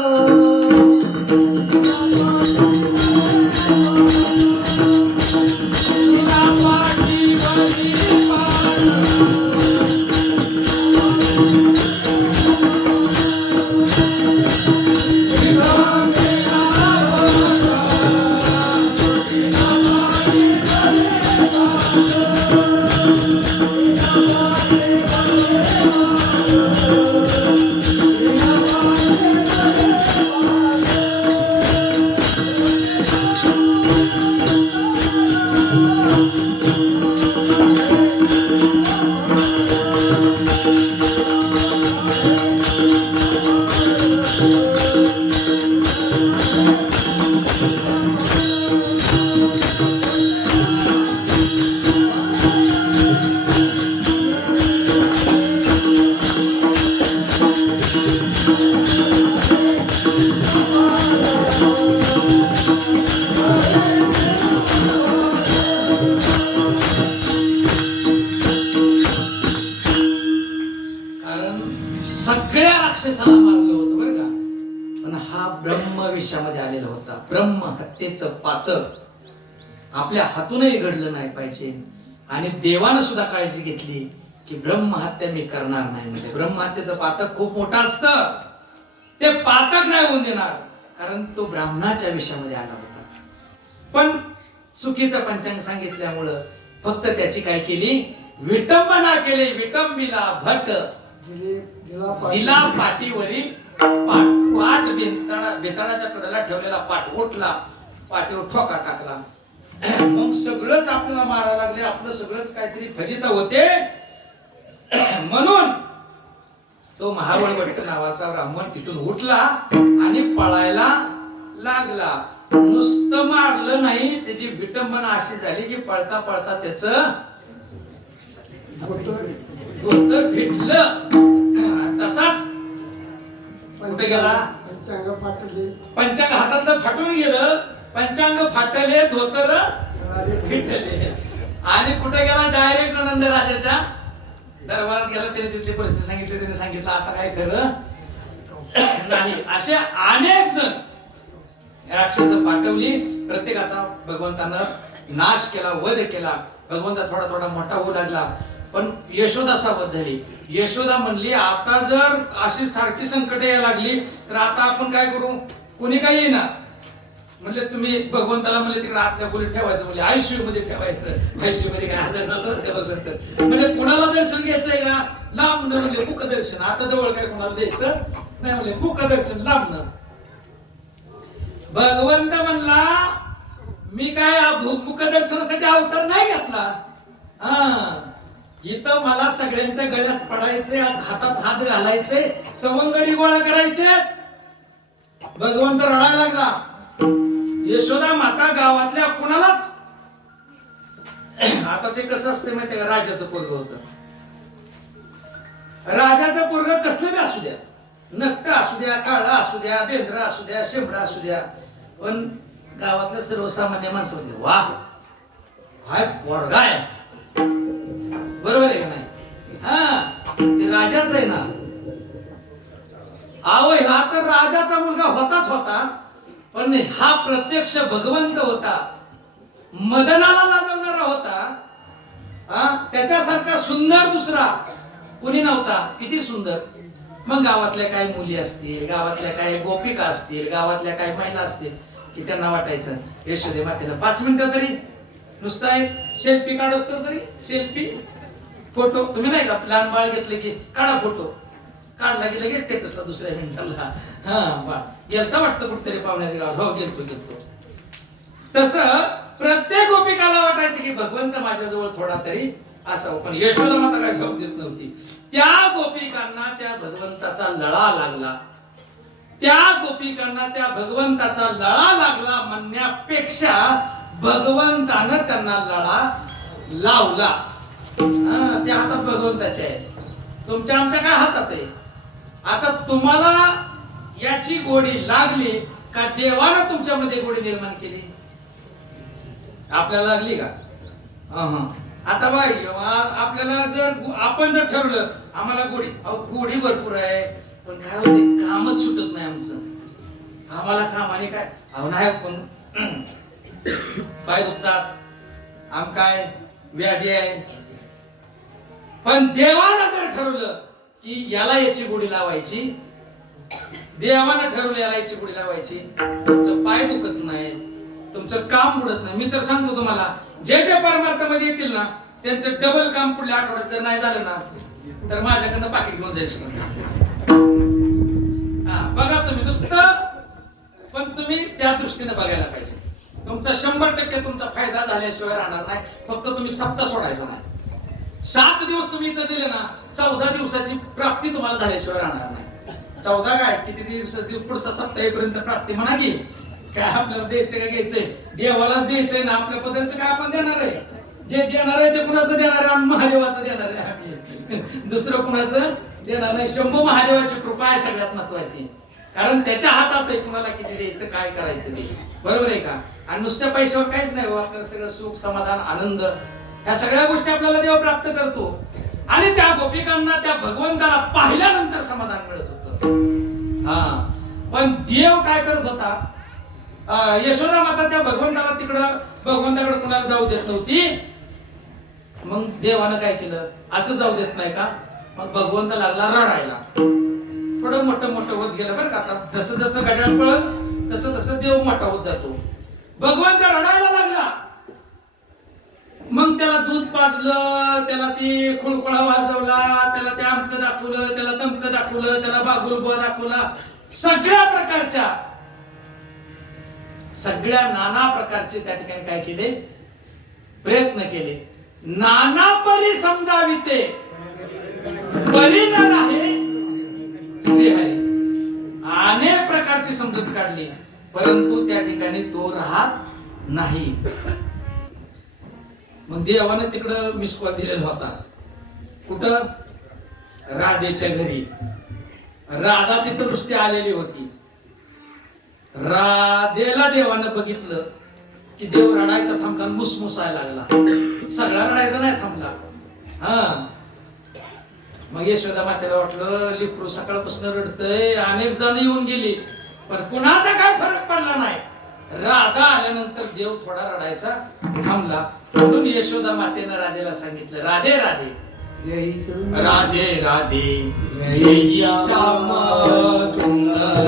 दिला पाटी वरती पाट. ब्रह्म विषयामध्ये आलेला होता. ब्रह्म हत्येचं पातक आपल्या हातूनही घडलं नाही पाहिजे. आणि देवानं सुद्धा काळजी घेतली की ब्रह्महत्या मी करणार नाही. म्हणजे ब्रह्महत्येचं पातक खूप मोठं असतं, ते पातक नाही होऊन देणार, कारण तो ब्राह्मणाच्या विषयामध्ये आला होता. पण चुकीचं पंचांग सांगितल्यामुळं फक्त त्याची काय केली, विटंबना केली. विटंबिला भट दिला पाठीवरील पाट बेताळाच्या कडेला ठेवलेला पाट ओटला, पाठीवर ठोका टाकला. मग सगळंच आपल्याला मारायला लागले, आपलं सगळंच काहीतरी फजिता होते. म्हणून तो महाबळवट्ट नावाचा ब्राह्मण तिथून उठला आणि पळायला लागला. नुसतं मारलं नाही, त्याची विटंबना अशी झाली की पळता पळता त्याचं धोतर फिटलं. तसाच कुठे गेला, पंचांग हातातलं फाटून गेलं, पंचांग फाटले, धोतर फिटले. आणि कुठे गेला, डायरेक्ट नंदराजाच्या दरबारात गेला. त्याने तिथली परिस्थिती सांगितली. त्याने सांगितलं आता काय खरं नाही. असे अनेक जण राक्षस पाठवली, प्रत्येकाचा भगवंतानं नाश केला, वध केला. भगवंता थोडा थोडा मोठा होऊ लागला. पण यशोदा सावध झाली. यशोदा म्हणली आता जर अशी सारखी संकट यायला लागली तर आता आपण काय करू, कोणी काही येईना. म्हणले तुम्ही भगवंताला म्हणले तिकडे आतल्या खोलीत ठेवायचं, म्हणजे आयसीयू मध्ये ठेवायचं. आयसीयू मध्ये काय हजर नव्हतं भगवंत. म्हणजे कुणाला दर्शन घ्यायचंय का, लांब म्हणजे मुखदर्शन. आता जवळ काय कुणाला द्यायचं नाही, म्हणजे मुखदर्शन लांब. भगवंत म्हणला मी काय मुखदर्शनासाठी अवतार नाही घेतला. इथं मला सगळ्यांच्या गळ्यात पडायचे, हातात हात घालायचे, सवंगडी गोळा करायचे. भगवंत रडायला लागला. यशोदा माता गावातल्या कुणालाच, आता ते कसं असते माहितीये का, राजाचं पोरग होतं. राजाचं पोरग कसलं बी असू द्या, नक्ट असू द्या, काळा असू द्या, बेंद्रा असू द्या, शेंबडा असू द्या, पण गावातल्या सर्वसामान्य माणसं म्हणजे वा काय पोरगा आहे, बरोबर आहे का नाही. ते राजाच आहे ना. आवय हा तर राजाचा मुलगा होताच होता, पण हा प्रत्यक्ष भगवंत होता, मदनाला लाजवणारा होता. त्याच्यासारखा सुंदर दुसरा कुणी नव्हता. किती सुंदर. मग गावातल्या काय मुली असतील, गावातल्या काय गोपिका असतील, गावातल्या काय महिला असतील की त्यांना वाटायचं यशोदे मातेला 5 मिनिटं तरी नुसता एक सेल्फी काढूस तरी, सेल्फी फोटो. तुम्ही नाही का लहान बाळ घेतले की काढा फोटो, काढला की लगेच स्टेटसला दुसऱ्या मिनिटाला. गेलता वाटतं कुठतरी पाहुण्याच्या गावात, हो गेलतो. तसं प्रत्येक गोपिकाला वाटायचं की भगवंत माझ्याजवळ थोडा तरी असावं. पण यशोदा माता काय शब्द देत नव्हती. त्या गोपिकांना त्या भगवंताचा लळा लागला. त्या गोपिकांना त्या भगवंताचा लळा लागला म्हणण्यापेक्षा भगवंतानं त्यांना लळा लावला. त्या हातात भगवंताचे आहे, तुमच्या आमच्या काय हातात आहे. आता तुम्हाला याची गोडी लागली का देवानं तुमच्यामध्ये गोडी निर्माण केली, आपल्याला लागली का. आता बाई आपल्याला जर आपण जर ठरवलं आम्हाला गोडी, गोडी भरपूर आहे पण काय होते कामच सुटत नाही आमचं, आम्हाला काम आणि काय नाही, पण पाय दुखतात, आम काय व्याधी आहे. पण देवानं जर ठरवलं की याला याची गोडी लावायची, देवानं ठरवलं याला याची गोडी लावायची, तुमचं पाय दुखत नाही, तुमचं काम बुडत नाही. मी तर सांगतो तुम्हाला, जे जे परमार्थामध्ये येतील ना त्यांचं डबल काम पुढल्या आठवड्यात जर नाही झालं ना तर माझ्याकडनं पाकिट घेऊन जायचं. बघा तुम्ही नुसतं, पण तुम्ही त्या दृष्टीने बघायला पाहिजे. तुमचा 100% तुमचा फायदा झाल्याशिवाय राहणार नाही. फक्त तुम्ही सप्ताह सोडायचा नाही. 7 दिवस तुम्ही इथं दिले ना, 14 दिवसाची प्राप्ती तुम्हाला झाल्याशिवाय राहणार नाही. 14 काय किती दिवस, पुढचा सप्ताह येईपर्यंत प्राप्ती म्हणा की काय आपल्याला द्यायचं का घ्यायचंय, देवालाच द्यायचंय ना, आपल्या पदार्थ काय आपण देणार आहे. जे देणार आहे ते कुणाचं देणार आहे, आणि महादेवाचं देणार आहे आम्ही, दुसरं कुणाचं देणार नाही. शंभू महादेवाची कृपा आहे सगळ्यात महत्वाची, कारण त्याच्या हातात आहे कुणाला किती द्यायचं, काय करायचं ते, बरोबर आहे का. आणि नुसत्या पैशावर काहीच नाही हो, आपल्याला सगळं सुख, समाधान, आनंद, ह्या सगळ्या गोष्टी आपल्याला देव प्राप्त करतो. आणि त्या गोपिकांना त्या भगवंताला पाहिल्यानंतर समाधान मिळत होतं. पण देव काय करत होता, यशोदा माता त्या भगवंताला तिकडं भगवंताकडे कुणाला जाऊ देत नव्हती. मग देवानं काय केलं, असं जाऊ देत नाही का, मग भगवंत लागला रडायला. थोडं मोठं मोठं होत गेलं बरं का. आता जसं जसं घड्याळ पळत तसं तसं देव मोठा होत जातो. भगवंत रडायला लागला. मग त्याला दूध पाजलं, त्याला ती खुळखुळा वाजवला, त्याला ते आमक दाखवलं, त्याला तमक दाखवलं, त्याला बागुलबुवा दाखवला. सगळ्या नाना प्रकारचे त्या ठिकाणी काय केले, प्रयत्न केले. नाना परी समजाविते परी न राहे श्रीहरी. अनेक प्रकारची समजूत काढली, परंतु त्या ठिकाणी तो राहत नाही. मग देवाने तिकडं मिस कॉल दिलेला होता. कुठं, राधेच्या घरी. राधा तिथं नुसती आलेली होती. राधेला देवानं बघितलं की देव रडायचा थांबला, मुसमुसायला लागला. सगळा रडायचा नाही थांबला. मग यशोदा मातेला वाटलं लेकरू सकाळपासून रडतय, अनेक जण येऊन गेली, पण कुणाचा काय फरक पडला नाही. राधा आल्यानंतर देव थोडा रडायचा थांबला. म्हणून यशोदा मातेनं राधेला सांगितलं, राधे राधे राधे राधे श्याम सुंदर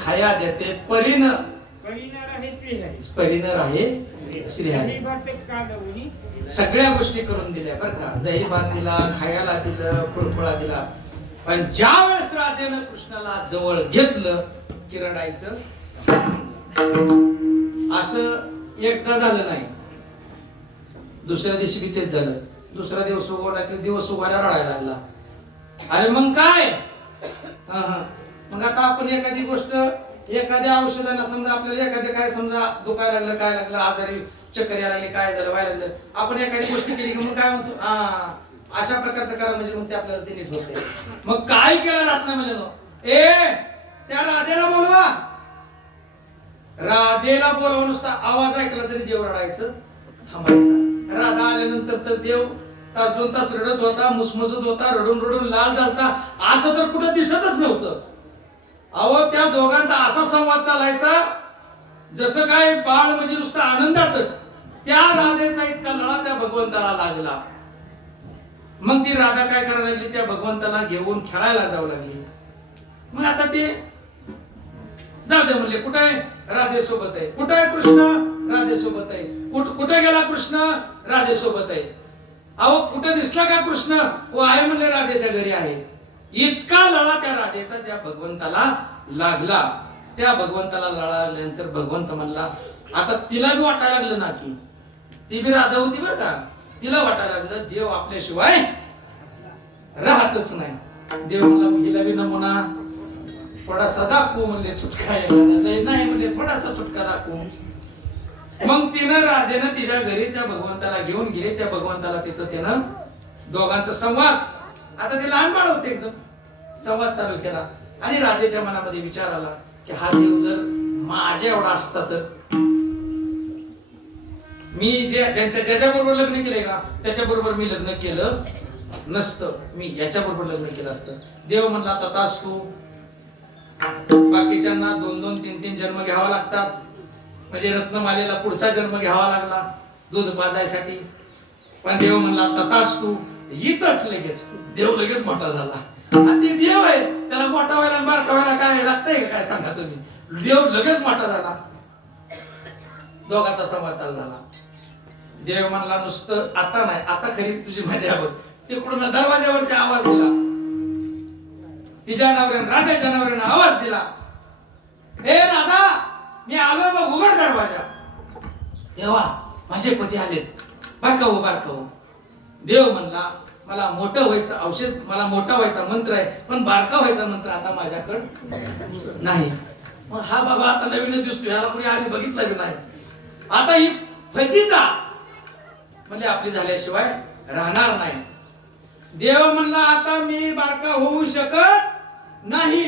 खाया देते परीन राहे श्रीहरी. सगळ्या गोष्टी करून दिल्या बरं का. दही भात दिला, खायला दिलं, खुळखुळा दिला. पण ज्या वेळेस राधेनं कृष्णाला जवळ घेतलं की रडायचं. असं एकदा झालं नाही, दुसऱ्या दिवशी बी तेच झालं. दुसरा दिवस उगवला की दिवस उगायला रडायला लागला. अरे मग काय, मग आता आपण एखादी गोष्ट, एखाद्या औषधानं समजा आपल्याला एखाद्या काय समजा दुखायला लागलं, काय लागलं, आजारी चक्कर यायला लागली, काय झालं, व्हायला लागलं, आपण एखादी गोष्ट केली की मग काय म्हणतो, अशा प्रकारचं करा म्हणजे मग ते आपल्याला ते नीट होते. मग काय केलं राहत नाही म्हणजे, त्या राधेला बोलवा. राधेला बोलवा, नुसता आवाज ऐकला तरी देव रडायचं थांबायचा. राधा आल्यानंतर तर देव तास दोन तास रडत होता, मुसमुसत होता, रडून रडून लाल झालता. असं तर कुठं दिसतच नव्हतं. अहो त्या दोघांचा असा संवाद चालायचा जसं काय बाळ म्हणजे नुसतं आनंदातच. त्या राधेचा इतका लळा त्या भगवंताला लागला. मग ती राधा काय करायला लागली, त्या भगवंताला घेऊन खेळायला जाऊ लागली. मग आता ते जाऊ दे म्हणले, कुठे आहे, राधे सोबत आहे. कुठे आहे कृष्ण, राधे सोबत आहे. कुठे गेला कृष्ण, राधे सोबत आहे. अहो कुठे दिसला का कृष्ण, वो आहे म्हणले राधेच्या घरी आहे. इतका लळा त्या राधेचा त्या भगवंताला लागला. त्या भगवंताला लळा लागल्यानंतर भगवंत म्हणला, आता तिला बी वाटायला लागलं ना की ती बी राधा होती बरं का, तिला वाटायला लागलं देव आपल्याशिवाय राहतच नाही. देव म्हणला हिला बी नमुना थोडासा दाखवू म्हणले, चुटका नाही म्हणले, थोडासा चुटका दाखवू. मग तिनं राधेनं तिच्या घरी त्या भगवंताला घेऊन गेले. त्या भगवंताला तिथं त्यानं दोघांचा संवाद, आता ते लहान बाळ होते एकदम, संवाद चालू केला. आणि राधेच्या मनामध्ये विचार आला की हा देव जर माझ्या एवढा असता तर मी ज्याच्या बरोबर लग्न केलंय का त्याच्या बरोबर मी लग्न केलं नसतं, मी याच्या बरोबर लग्न केलं असतं. देव म्हणला तथास्तु, बाकीच्यांना 2-2, 3-3 जन्म घ्यावा लागतात. म्हणजे रत्नमालेला पुढचा जन्म घ्यावा लागला दूध पाजायसाठी. पण देव म्हणला तथास्तु, इथंच लगेच देव लगेच मोठा झाला. आणि ते देव आहे, त्याला मोठा व्हायला आणि बारका व्हायला काय लागतंय काय सांगा तुम्ही. देव लगेच मोठा झाला. दोघांचा संवाद चालू झाला. देव म्हणला नुसतं आता नाही, आता खरी तुझी मजा बघ. तिकडून दरवाजावरती आवाज दिला. तिच्या नवऱ्यानं, राधेच्या नवऱ्यानं आवाज दिला, ए राधा, मी आलोय बघ, उघड दरवाजा. देवा, माझे पती आलेत, बारकावू बारकावू. देव म्हणला मला मोठं व्हायचं औषध, मला मोठा व्हायचा मंत्र आहे, पण बारका व्हायचा मंत्र आता माझ्याकडे नाही. मग हा बाबा आता नवीनच दिसतो, ह्याला कोणी आधी बघितलं बी नाही. आता ही फजिता म्हणजे आपली झाल्याशिवाय राहणार नाही. देव म्हणला आता मी बारका होऊ शकत नाही.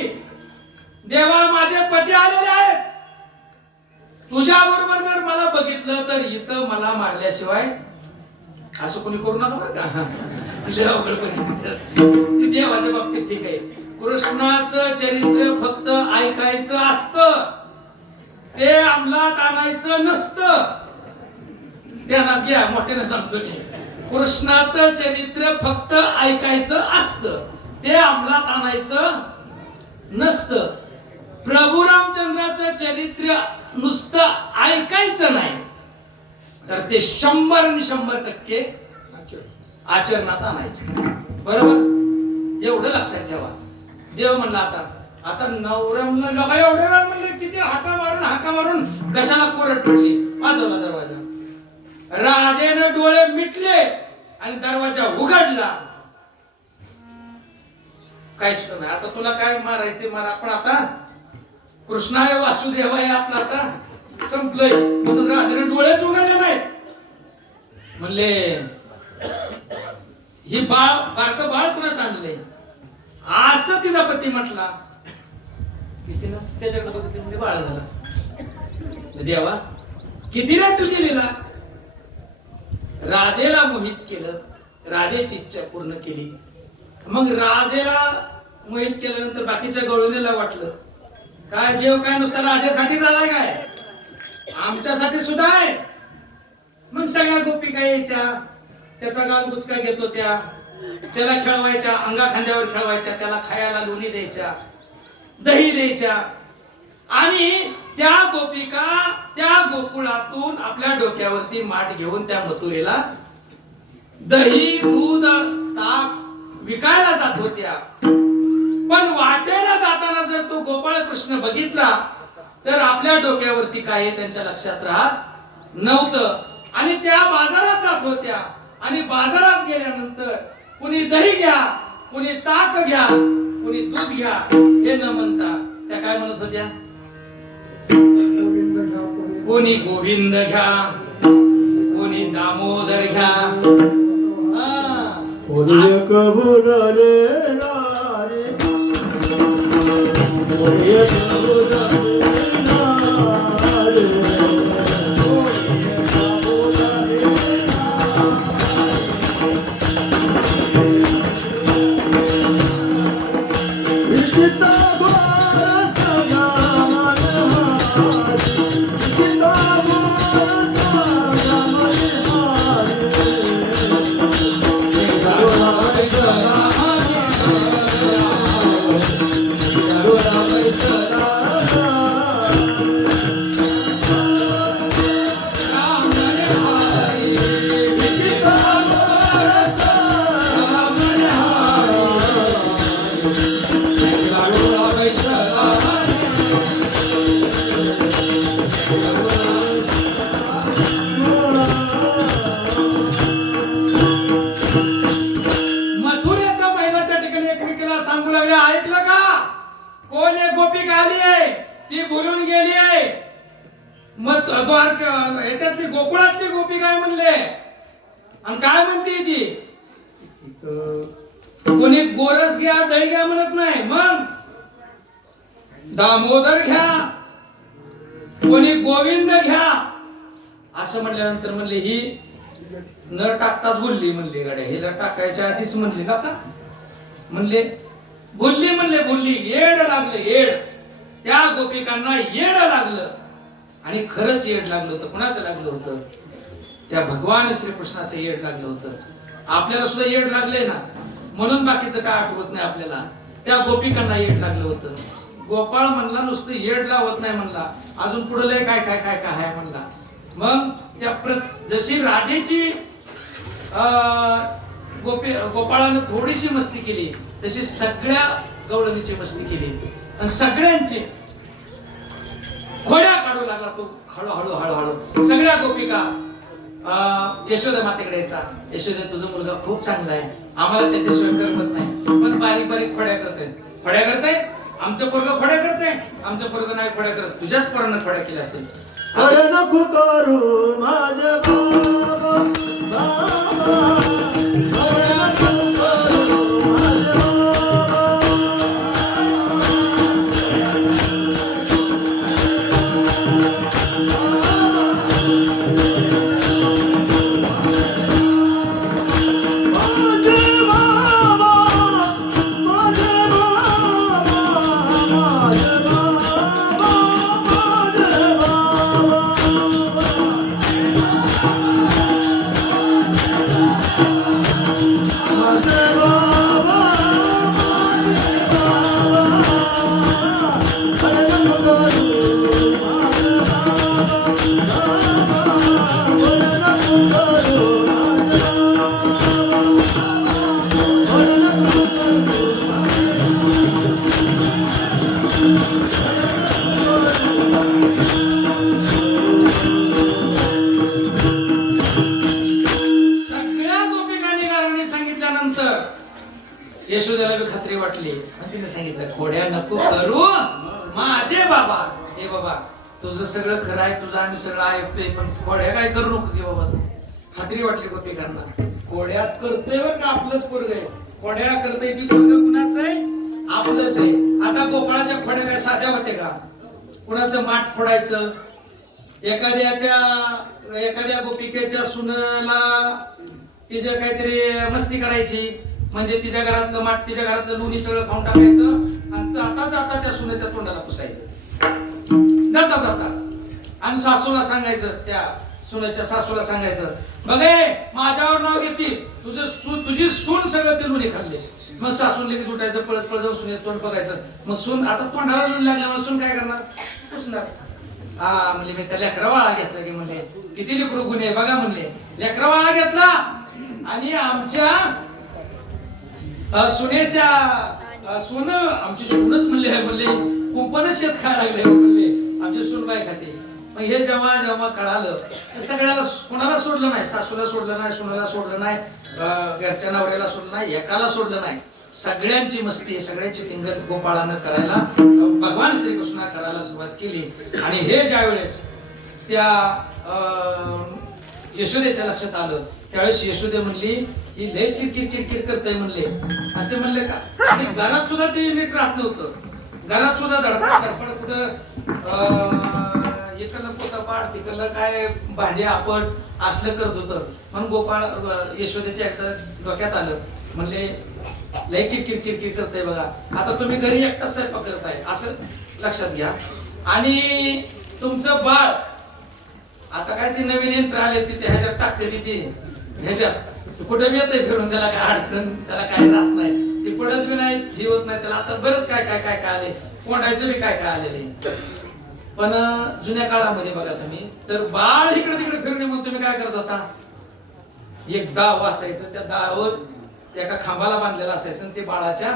देवा, माझे पती आलेले आहेत, तुझ्या बरोबर जर मला बघितलं तर इथं मला मारल्याशिवाय असं कोणी करू नका बरं का. लय अवघड परिस्थिती असते ती देवाच्या बाबतीत. ठीक आहे, कृष्णाचं चरित्र फक्त ऐकायचं असतं, ते अंमलात आणायचं नसतं. ध्यानात घ्या, मोठ्याने सांगतो मी. कृष्णाचं चरित्र फक्त ऐकायचं असतं, ते अंमलात आणायचं नसतं. प्रभू रामचंद्राचं चरित्र नुसतं ऐकायचं नाही, तर ते 100% आचरणात आणायचं. बरोबर, एवढं लक्षात ठेवा. देव म्हणला आता नवरा म्हणला, लोक एवढे वेळ म्हणले, किती हाका मारून कशाला कोरड पडली. वाजवला दरवाजा. राधेनं डोळे मिटले आणि दरवाजा उघडला. काय सुद्धा नाही. आता तुला काय मारायचे मारा, पण आता कृष्ण आहे, वासुदेव आहे, आपला आता संपलंय. म्हणून राधेनं डोळेच उघडले नाहीत. म्हणले ही बारकं बाळ कुणाच आणलंय, असं तिचा पती म्हटला. किती ना त्याच्याकडे बघितलं म्हणजे बाळ झालं. देवा, किती रे तुझी लीला. राधेला मोहित केलं, राधेची इच्छा पूर्ण केली. मग राधेला मोहित केल्यानंतर बाकीच्या गवळणीला वाटलं काय देव काय नुसता राधेसाठी झालाय काय, आमच्यासाठी सुद्धा आहे. मग सगळ्या गोपिका यायच्या, त्याचा गाल गुचका घेत होत्या, त्याला खेळवायच्या, अंगा खांद्यावर खेळवायच्या, त्याला खायला लोणी द्यायच्या, दही द्यायच्या. आणि त्या गोपिका त्या गोकुळातून आपल्या डोक्यावरती माठ घेऊन त्या मथुरेला दही, दूध, ताक विकायला जात होत्या. पण वाटेला जाताना जर तो गोपाळ कृष्ण बघितला तर आपल्या डोक्यावरती काय त्यांच्या लक्षात राहत नव्हतं. आणि त्या बाजारात जात होत्या, आणि बाजारात गेल्यानंतर कुणी दही घ्या, कुणी ताक घ्या, कुणी दूध घ्या हे न म्हणता त्या काय म्हणत होत्या, कोणी गोविंद घ्या, कोणी दामोदर घ्या. ह्याच्यातली गोकुळातली गोपी काय म्हणले आणि काय म्हणते ती, कोणी गोरस घ्या, दही घ्या म्हणत नाही, मग दामोदर घ्या, कोणी गोविंद घ्या असं म्हणल्यानंतर म्हणले ही न टाकताच बोलली. म्हणले गाड्या हिला टाकायच्या आधीच म्हणली नका म्हणले, बोलली म्हणले, बोलली येड लागले येड. त्या गोपिकांना येड लागलं. आणि खरंच येड लागलं होतं. कुणाचं लागलं होतं? त्या भगवान श्रीकृष्णाचं येड लागलं होतं. आपल्याला सुद्धा येड लागलंय ना, म्हणून बाकीचं काय आठवत नाही आपल्याला. त्या गोपिकांना येड लागलं होतं. गोपाळ म्हणला नुसतं येड लावत नाही म्हणला, अजून पुढे लय काय काय काय काय आहे म्हणला. मग त्या जशी राधेची गोपाळानं थोडीशी मस्ती केली, तशी सगळ्या गवळणीची मस्ती केली आणि सगळ्यांची खोड्या काढू लागला तो. हळूहळू हळूहळू सगळ्या गोपिका यशोदा मातेकडे यायचा. यशोदा तुझा मुलगा खूप चांगला आहे, आम्हाला त्याच्याशिवाय करमत नाही, पण बारीक बारीक खोड्या करते. आमचं पोरगं खोड्या करते, आमचं पोरगं नाही खोड्या करत. तुझ्याच पोरानं खोड्या केल्या असेल. नको करू माझ्या बाबा, बाबा, यशोदेला बी खात्री वाटली आणि तिने सांगितलं, खोड्या नको करू माझे बाबा. हे बाबा, तुझं सगळं खरं आहे, तुझं आम्ही सगळं ऐकतोय, पण खोड्या काय करू नको की बाबा. तू खात्री वाटली गोपिकांना. खोड्यात करतोय बरं का, आपलंच पोरग आहे. खोड्या करतोय ती पोरग कुणाचं आहे? आपलंच आहे. आता गोपाळाच्या खोड्या काय साध्या होते का? कुणाचं माठ फोडायचं, एखाद्या गोपिकेच्या सुनेला तिच्या काहीतरी मस्ती करायची, म्हणजे तिच्या घरातलं माठ, तिच्या घरातलं लोणी सगळं खाऊन टाकायचं आणि जाता जाता त्या सुनेच्या तोंडाला पुसायचं जाता. आणि सासूला सांगायचं, त्या सुनेच्या सासूला सांगायचं, बघे माझ्यावर नाव घेतील, तुझी सून सगळं ते लोणी खाल्ले. मग सासून लगेच उठायचं, पळत पळत जाऊन सुने तोंड बघायचं. मग सून आता तोंडाला लोणी लागल्यावर सून काय करणार? पुसणार. हा म्हणले, मी त्या लेकरावाळा घेतला की म्हणले, किती लेकरू गुन्हे बघा म्हणले. लेकरावाळा घेतला आणि आमच्या सुनेच्या सून, आमची सूनच म्हणले कुंपणच शेत खायला लागले म्हणले, आमची सून बाय खाते. मग हे जेव्हा कळालं तर सगळ्याला, कोणाला सोडलं नाही. सासूला सोडलं नाही, सुनाला सोडलं नाही, घरच्या नवऱ्याला सोडलं नाही, एकाला सोडलं नाही. सगळ्यांची मस्ती, सगळ्यांची टिंगल गोपाळानं करायला, भगवान श्रीकृष्णा करायला सुरुवात केली. आणि हे ज्या वेळेस त्या यशोदेच्या लक्षात आलं, त्यावेळेस यशोदे म्हणली, ही लयच किरकिर करताय म्हणले. आणि ते म्हणले का, घरात सुद्धा ते नीट राहत नव्हतं. घरात सुद्धा धडपड कुठं इकडलं पोटापाड, तिकडलं काय भांडे आपट असलं करत होतं. म्हणून गोपाळ यशोदेच्या एकदा डोक्यात आलं, म्हणले लय किरकिर करताय बघा, आता तुम्ही घरी एकटाच स्वयंपाक करताय असं लक्षात घ्या. आणि तुमचं बाळ आता काय ते नवीन यंत्र आले, तिथे ह्याच्यात टाकते, तिथे ह्याच्यात कुठे बी येते फिरून, त्याला काय अडचण, त्याला काय राहत नाही, ते पडत बी नाही, ही होत नाही त्याला. आता बरंच काय आले, कोंडायचं बी काय आलेले. पण जुन्या काळामध्ये बघा तुम्ही, जर बाळ इकडे तिकडे फिरणे म्हणून तुम्ही काय करत होता? एक दाव असायचं, त्या दावत एका खांबाला बांधलेला असायचं आणि ते बाळाच्या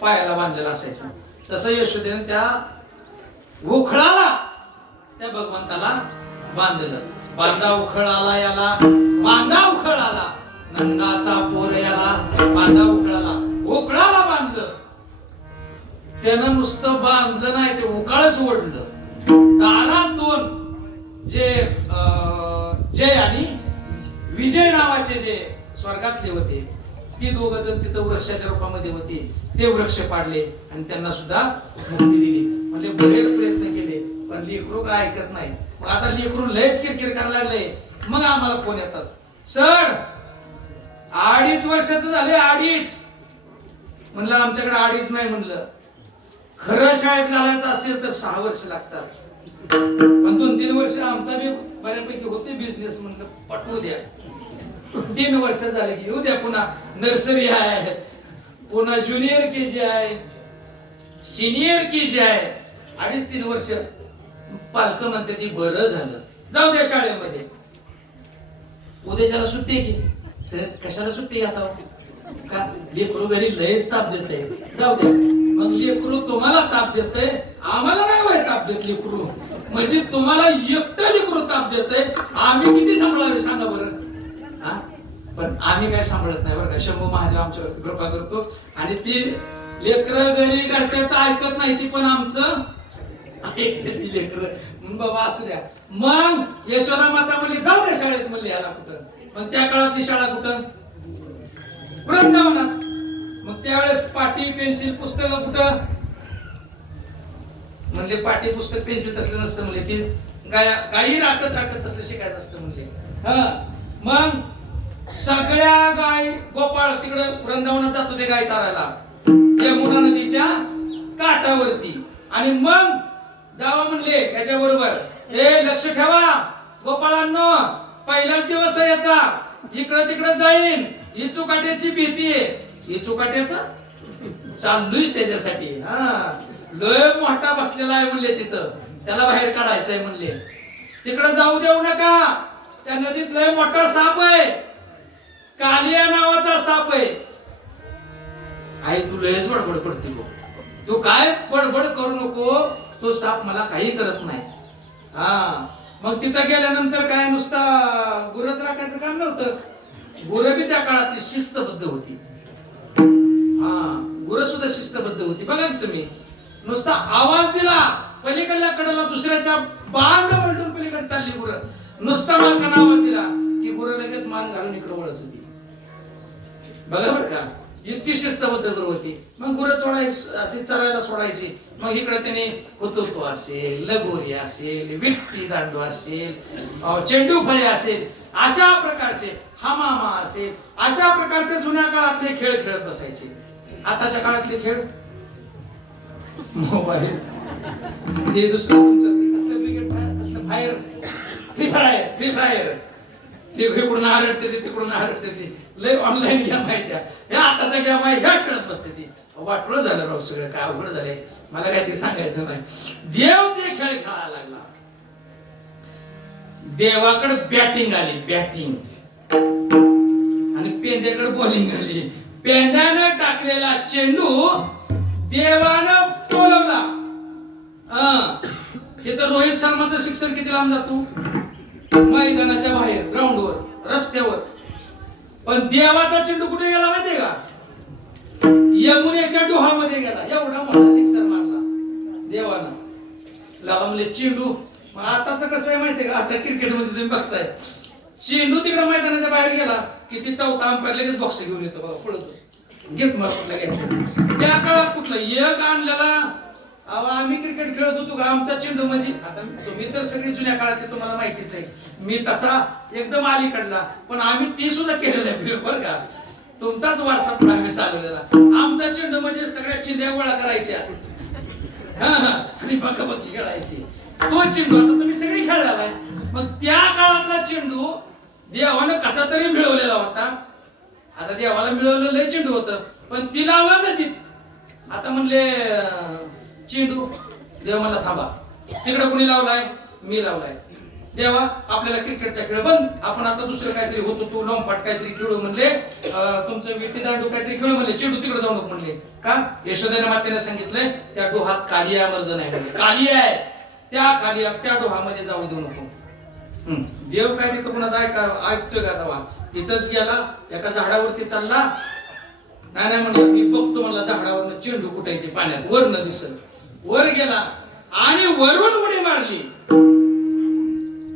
पायाला बांधलेलं असायचं. तसं यशोदेने त्या उखळाला, त्या भगवंताला बांधलं. बांधा उखळ आला याला, बांधा उखळ आला, नंदाचा पोर याला, बांधा उखळाला, उखळाला बांधलं. त्यानं नुसतं बांधलं नाही, ते उकाळच ओढलं. दारात दोन जय आणि विजय नावाचे जे स्वर्गातले होते, ती दोघ जण तिथं वृक्षाच्या रूपामध्ये होते. ते वृक्ष पाडले आणि त्यांना सुद्धा मुक्ती दिली. म्हणजे बरेच प्रयत्न केले, पण लेकरू काय ऐकत नाही. मग आता लेकरू लयच किरकिर करायला लागले. मग आम्हाला फोन येतात, सर 2.5 वर्षाचं झाले, 2.5. म्हणलं आमच्याकडे 2.5 नाही. म्हणलं खरं शाळेत घालायचं असेल तर 6 वर्ष लागतात. पण 2-3 वर्ष आमचा बी बऱ्यापैकी होते बिझनेस, म्हणलं पटवू द्या. 3 वर्ष झाले की येऊ द्या. पुन्हा नर्सरी आहे, पुन्हा ज्युनियर केजी आहे, सिनियर केजी आहे. 2.5-3 वर्ष पालक म्हणते ती बरं झालं, जाऊ द्या शाळेमध्ये. उद्याच्याला सुट्टी आहे की सर, कशाला सुट्टी आता का? लेकरू घरी लयच ताप देते, जाऊ द्या. मग लेकरू तुम्हाला ताप देते, आम्हाला नाही व्हाय ताप देत लेकरू. म्हणजे तुम्हाला एकटं लेकरू ताप देते, आम्ही किती सांभाळावे सांगा बरं. हा, पण आम्ही काय सांभाळत नाही बरं का. शंभू महादेव आमच्यावर कृपा करतो. आणि ती लेकरं घरी घरच्याचं ऐकत नाही, ती पण आमचं ऐकते ती लेकरं. बाबा असू द्या. मग यशोदा माता म्हणली जाऊ द्या शाळेत, म्हणली याला कुठं. मग त्या काळातली शाळा कुठं? वृंदावनात. मग त्यावेळेस पाटी पेन्सिल पुस्तक कुठं? म्हणजे पाटी पुस्तक पेन्सिल तसलं नसतं, म्हणजे की गाई राखत तसलं शिकायचं असतं म्हणले. मग सगळ्या गाय गोपाळ तिकडे वृंदावनात जातो ते गाय चारायला यमुना नदीच्या काठावरती. आणि मग जावा म्हणले याच्या बरोबर, हे लक्ष ठेवा गोपाळांनो, पहिलाच दिवस आहे याचा, इकडे तिकडे जाईन, ही चुकाट्याची भीती आहे. ही चुकाट्याचा चाललोयच त्याच्यासाठी. लय मोठा बसलेला आहे म्हणले तिथं, त्याला बाहेर काढायचंय म्हणले. तिकडे जाऊ देऊ नका, त्या नदीत लय मोठा साप आहे, कालिया नावाचा साप आहे. आई तू लयच बडबड करते गो, तू काय बडबड करू नको, तो साप मला काही करत नाही. मग तिथं गेल्यानंतर काय नुसता गुरच राखायचं काम नव्हतं. गुरं बी त्या काळातली शिस्तबद्ध होती. गुरं सुद्धा शिस्तबद्ध होती. बघा तुम्ही, नुसता आवाज दिला पलीकडल्या कडेला दुसऱ्याच्या बांग पलटून पलीकडे चालली गुरं. नुसता मालकानं आवाज दिला की गुरं लगेच मान घालून इकडे वळत होती. बघा बरं का, इतकी शिस्तबद्ध गुरु होती. मग गुरं सोडायची, अशी चरायला सोडायची. मग इकडे त्याने हुतुतू असेल, लगोरी असेल, विट्टी दांडू असेल, चेंडू फळे असेल, अशा प्रकारचे हमामा असेल, अशा प्रकारचे जुन्या काळातले खेळ खेळत बसायचे. आताच्या काळातले खेळ मोबाईल, ते दुसरं तुमचं कसलं क्रिकेट, कसलं फायर, फ्री फायर, ते इकडून आरडते ते तिकडून आरडते ते. लय ऑनलाईन गेम आहे त्या, ह्या आताच्या गेम आहे ह्या खेळत बसते ती. वाटलं झालं राव सगळं, काय अवघड झालंय, मला काय ते सांगायचं नाही. देव ते खेळ खेळायला लागला. देवाकडे बॅटिंग आली, बॅटिंग, आणि पेंद्याकडे बॉलिंग आली. पेंद्यानं टाकलेला चेंडू देवानं टोलवला. हे तर रोहित शर्माचं शिक्षण किती लांब जातो, मैदानाच्या बाहेर, ग्राउंडवर, रस्त्यावर. पण देवाचा चेंडू कुठे गेला माहितीये का? यमुनेच्या डोहामध्ये गेला. एवढा मोठा शिक्षण मारला देवानं. लावले चेंडू. मग आताच कसं आहे माहितीये का, आता क्रिकेट मध्ये तुम्ही बघताय, चेंडू तिकडे मैदानाच्या बाहेर गेला की ती चौथा अंपायर लगेच बॉक्स घेऊन येतो बघा, पळतोच घेत मला कुठला घ्यायचं. त्या काळात कुठला एक आणलेला. आम्ही क्रिकेट खेळत होतो का, आमचा चेंडू म्हणजे, आता तुम्ही तर सगळी जुन्या काळातली तुम्हाला माहितीच आहे, मी तसा एकदम अलीकडला, पण आम्ही ती सुद्धा केलेलं आहे बरं का. तुमचाच वारसा पण आम्ही चालवलेला. आमचा चेंडू म्हणजे सगळ्या चिंध्या गोळा करायच्या आणि बकाबकी खेळायची. तो चेंडू आता तुम्ही सगळी खेळलेला आहे. मग त्या काळातला चेंडू देवानं कसा तरी मिळवलेला होता. आता देवाला मिळवलेलं लय चेंडू होतं, पण ती लावला नदीत. आता म्हणले चेंडू, देव मला थांबा, तिकडे कोणी लावलाय, मी लावलाय. देवा आपल्याला क्रिकेटचा खेळ बंद, आपण आता दुसरं काहीतरी होतो, तू लंपाट काहीतरी खेळू म्हणले, तुमचं विट्टी दांडू काहीतरी खेळू म्हणले, चेंडू तिकडे जाऊ नको म्हणले. का? यशोदेने मातेने सांगितलंय त्या डोहात कालिया मर्द नाही म्हणले, कालिया आहे, त्या कालिया त्या डोहामध्ये जाऊ देऊ नको. देव काय तिथं कुणाचा ऐकतोय का? तेव्हा तिथंच गेला, एका झाडावरती चालला, नाही म्हणलं मी बघतो, मला झाडावरनं चेंडू कुठे येते पाण्यात, वरनं दिसत. वर गेला आणि वरून उडी मारली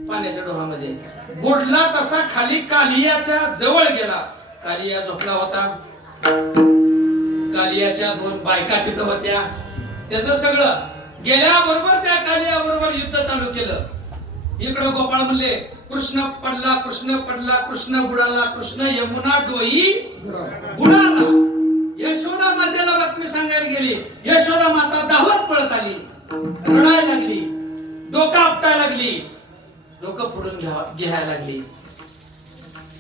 पाण्याच्या डोहामध्ये. बुडला तसा खाली कालियाच्या जवळ गेला. कालिया झोपला होता. कालियाच्या 2 बायका तिथं होत्या. त्याचं सगळं गेल्याबरोबर त्या कालिया बरोबर युद्ध चालू केलं. इकडे गोपाळ म्हणले कृष्ण पडला, कृष्ण पडला, कृष्ण बुडाला, कृष्ण यमुना डोई बुडाला. यशोदा नद्याला बातमी सांगायला गेली. यशोदा माता धावत पळत आली, रडायला लागली, डोकं आपटायला लागली, डोकं फोडून घ्यायला लागली.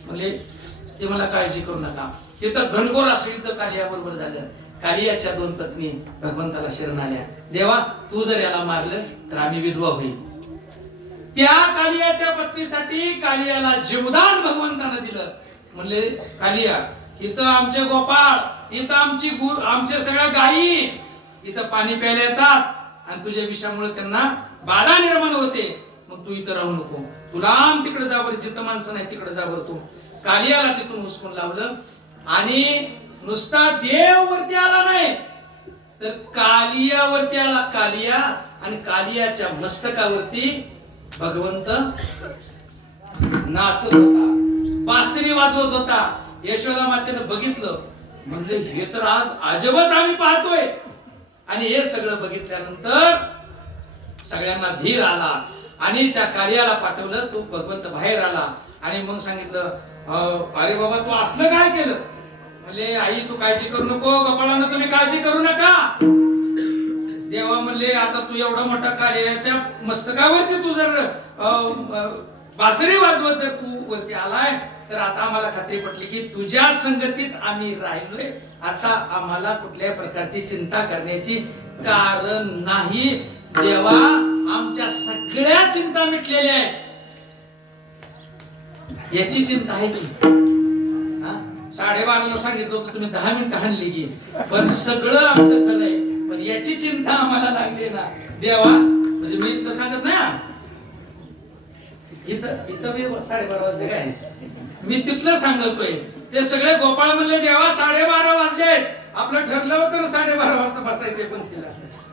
म्हणजे ते मला काळजी करू नका. तिथं घनघोर असं युद्ध कालिया बरोबर झालं. कालियाच्या 2 पत्नी भगवंताला शरण आल्या. देवा, तू जर याला मारलं तर आम्ही विधवा होईल. त्या कालियाच्या पत्नीसाठी कालियाला जीवदान भगवंतानं दिलं. म्हणले, कालिया, इथं आमचे गोपाळ, इथं आमच्या सगळ्या गायी इथं पाणी प्यायला येतात आणि तुझ्या विषामुळे त्यांना बाधा निर्माण होते. मग तू इथं राहू नको, तू लांब तिकडे जा बरं, जिथं माणसं नाही तिकडे जा बरं. तू कालियाला तिथून हुसकून लावलं आणि नुसता देव वरती आला नाही तर कालियावरती आला. कालिया आणि कालियाच्या मस्तकावरती भगवंत नाचत होता, बासरी वाजवत होता. यशोदा मातेनं बघितलं, म्हणजे हे तर आज अजबच आम्ही पाहतोय. आणि हे सगळं बघितल्यानंतर सगळ्यांना धीर आला आणि त्या कालियाला पाठवलं. तो भगवंत बाहेर आला आणि मग सांगितलं, अरे बाबा, तू असलं काय केलं? म्हणले, आई तू काळजी करू नको, गोपाळांना तुम्ही काळजी करू नका. देवा म्हणले, आता तू एवढा मोठा कालियाच्या मस्तकावरती तू जर बासरी वाजवत जर तू वरती आलाय तर आता आम्हाला खात्री पटली की तुझ्या संगतीत आम्ही राहिलोय. आता आम्हाला कुठल्याही प्रकारची चिंता करण्याची कारण नाही. देवा, आमच्या सगळ्या चिंता मिटलेल्या आहेत. याची चिंता आहे की 12:30ला सांगितलं होतं तुम्ही 10 मिनिटं हाणली की, पण सगळं आमचं खरं आहे. पण याची चिंता आम्हाला लागली ना देवा. म्हणजे मी इथं सांगत ना, इथं 12:30 वाजले काय, मी तिथलं सांगतोय. ते सगळे गोपाळ म्हणले, देवा 12:30 वाजले, आपलं ठरलं होतं ना 12:30 वाजता बसायचे. पण तिला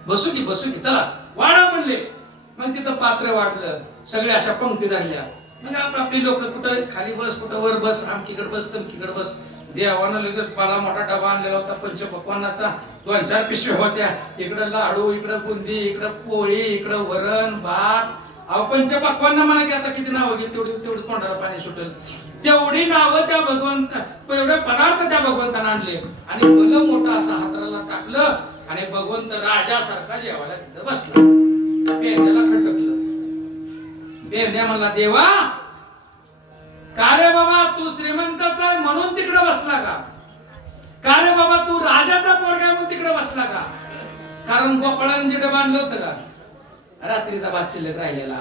बसू की चला वाढा म्हणले. मग तिथं पात्र वाढलं, सगळे अशा पंक्ती झाल्या. मग आपली लोक कुठं खाली बस, कुठं वर बस, आमकीकडे बस, तमकीकडे बस. देवानं लगेच मला मोठा डबा आणलेला होता पंचपक्वान्नाचा. 2-4 पिशव्या होत्या. इकडं लाडू, इकडं बुंदी, इकडं पोळी, इकडं वरण भात. अहो, पंचपक्वान्न म्हणा की आता किती नावं घेईल तेवढी तोंडाला पाणी सुटेल. तेवढी नावं त्या एवढे पदार्थ त्या भगवंतानं आणले आणि भलं मोठं असं हाताला टाकलं आणि भगवंत राजासारखा जेवायला तिथं बसला. पेंड्याला खटकलं. पेंड्या म्हणला, देवा, का रे बाबा, तू श्रीमंताचा आहे म्हणून तिकडे बसला का? का रे बाबा, तू राजाचा पोरगा म्हणून तिकडे बसला का? कारण गोपाळांनी जे डबा आणलं होतं का, रात्रीचा भात शिल्लक राहिलेला,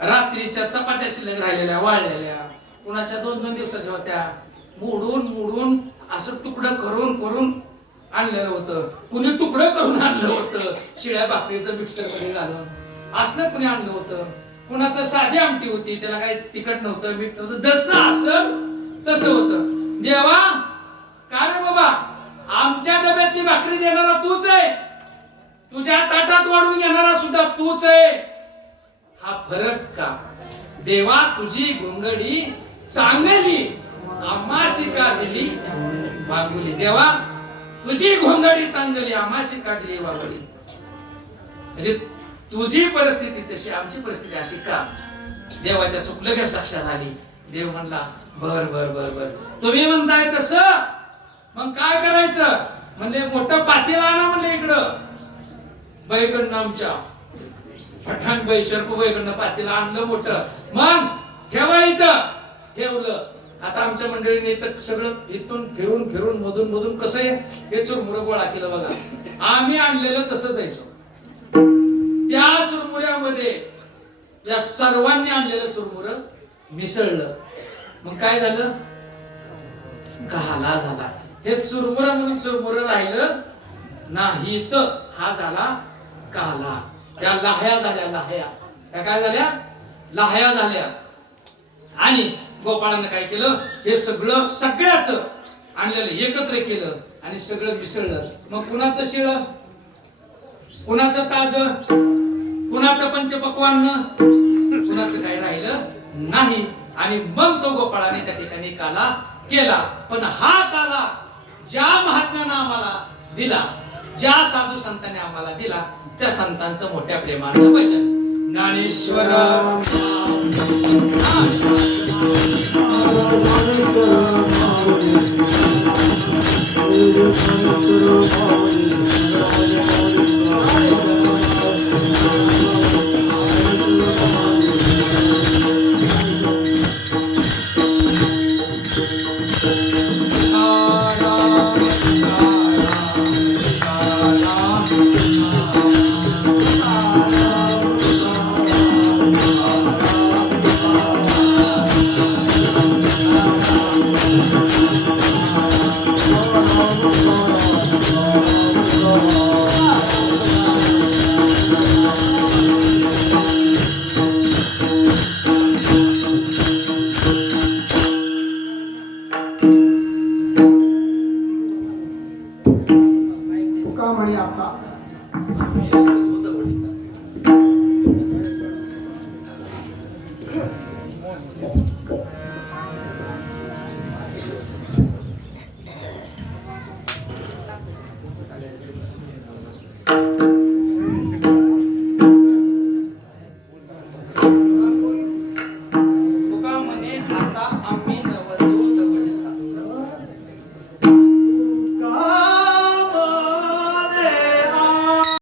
रात्रीच्या चपात्या शिल्लक राहिलेल्या वाळलेल्या, कुणाच्या 2-2 दिवसाच्या होत्या, मोडून असं तुकडं करून आणलेलं होतं. कुणी तुकडं करून आणलं होतं, शिळ्या भाकरीचं मिक्सर मध्ये घालून असलं कुणी आणलं होतं. कुणाचं साधी आमटी होती, त्याला काही तिखट नव्हतं, मीठ नव्हतं, जसं असं तसं होतं. देवा, का रे बाबा, आमच्या डब्यातली भाकरी देणारा तूच आहे, तुझ्या ताटात वाढून घेणारा सुद्धा तूच आहे. हा फरक का? देवा, तुझी घोंगडी चांगली, आम्हासी का दिली वागुली. देवा, तुझी घोंगडी चांगली, आम्हासी का दिली वागुली. म्हणजे तुझी परिस्थिती तशी, आमची परिस्थिती अशी का? देवाच्या चुकलंच लक्षात आली. देव म्हणला, बर तुम्ही म्हणताय तसं, मग काय करायचं? म्हणजे मोठं पातेलं आणा म्हणलं इकडं बाईकडनं, आमच्या पठाण बाई शरपू बाईकडनं पातेलं आणलं मोठं. मग ठेवा इथं. ठेवलं. आता आमच्या मंडळीने इथं सगळं इथून फिरून मधून कसं आहे हे चुरमुरं गोळा केलं बघा. आम्ही आणलेलं तसंच आहे. त्या चुरमुऱ्यामध्ये या सर्वांनी आणलेलं चुरमुरं मिसळलं. मग काय झालं? काला झाला. हे चुरमुरं म्हणून चुरमुरं राहिलं नाही तर हा झाला काला. त्या लाह्या झाल्या. लाह्या त्या काय झाल्या? लाह्या झाल्या. आणि गोपाळानं काय केलं? हे सगळं सगळ्याच आणलेलं एकत्र केलं आणि सगळं मिसळलं. मग कुणाचं शिळ, कुणाचं ताज, कुणाचं पंचपक्वान्न, कुणाचं काय राहिलं नाही. आणि मग तो गोपाळाने त्या ठिकाणी काला केला. पण हा काला ज्या महात्म्यानं आम्हाला दिला, ज्या साधू संतांनी आम्हाला दिला, त्या संतांचं मोठ्या प्रेमानं भजन. ज्ञानेश्वर Oh, कीर्तन करू माऊली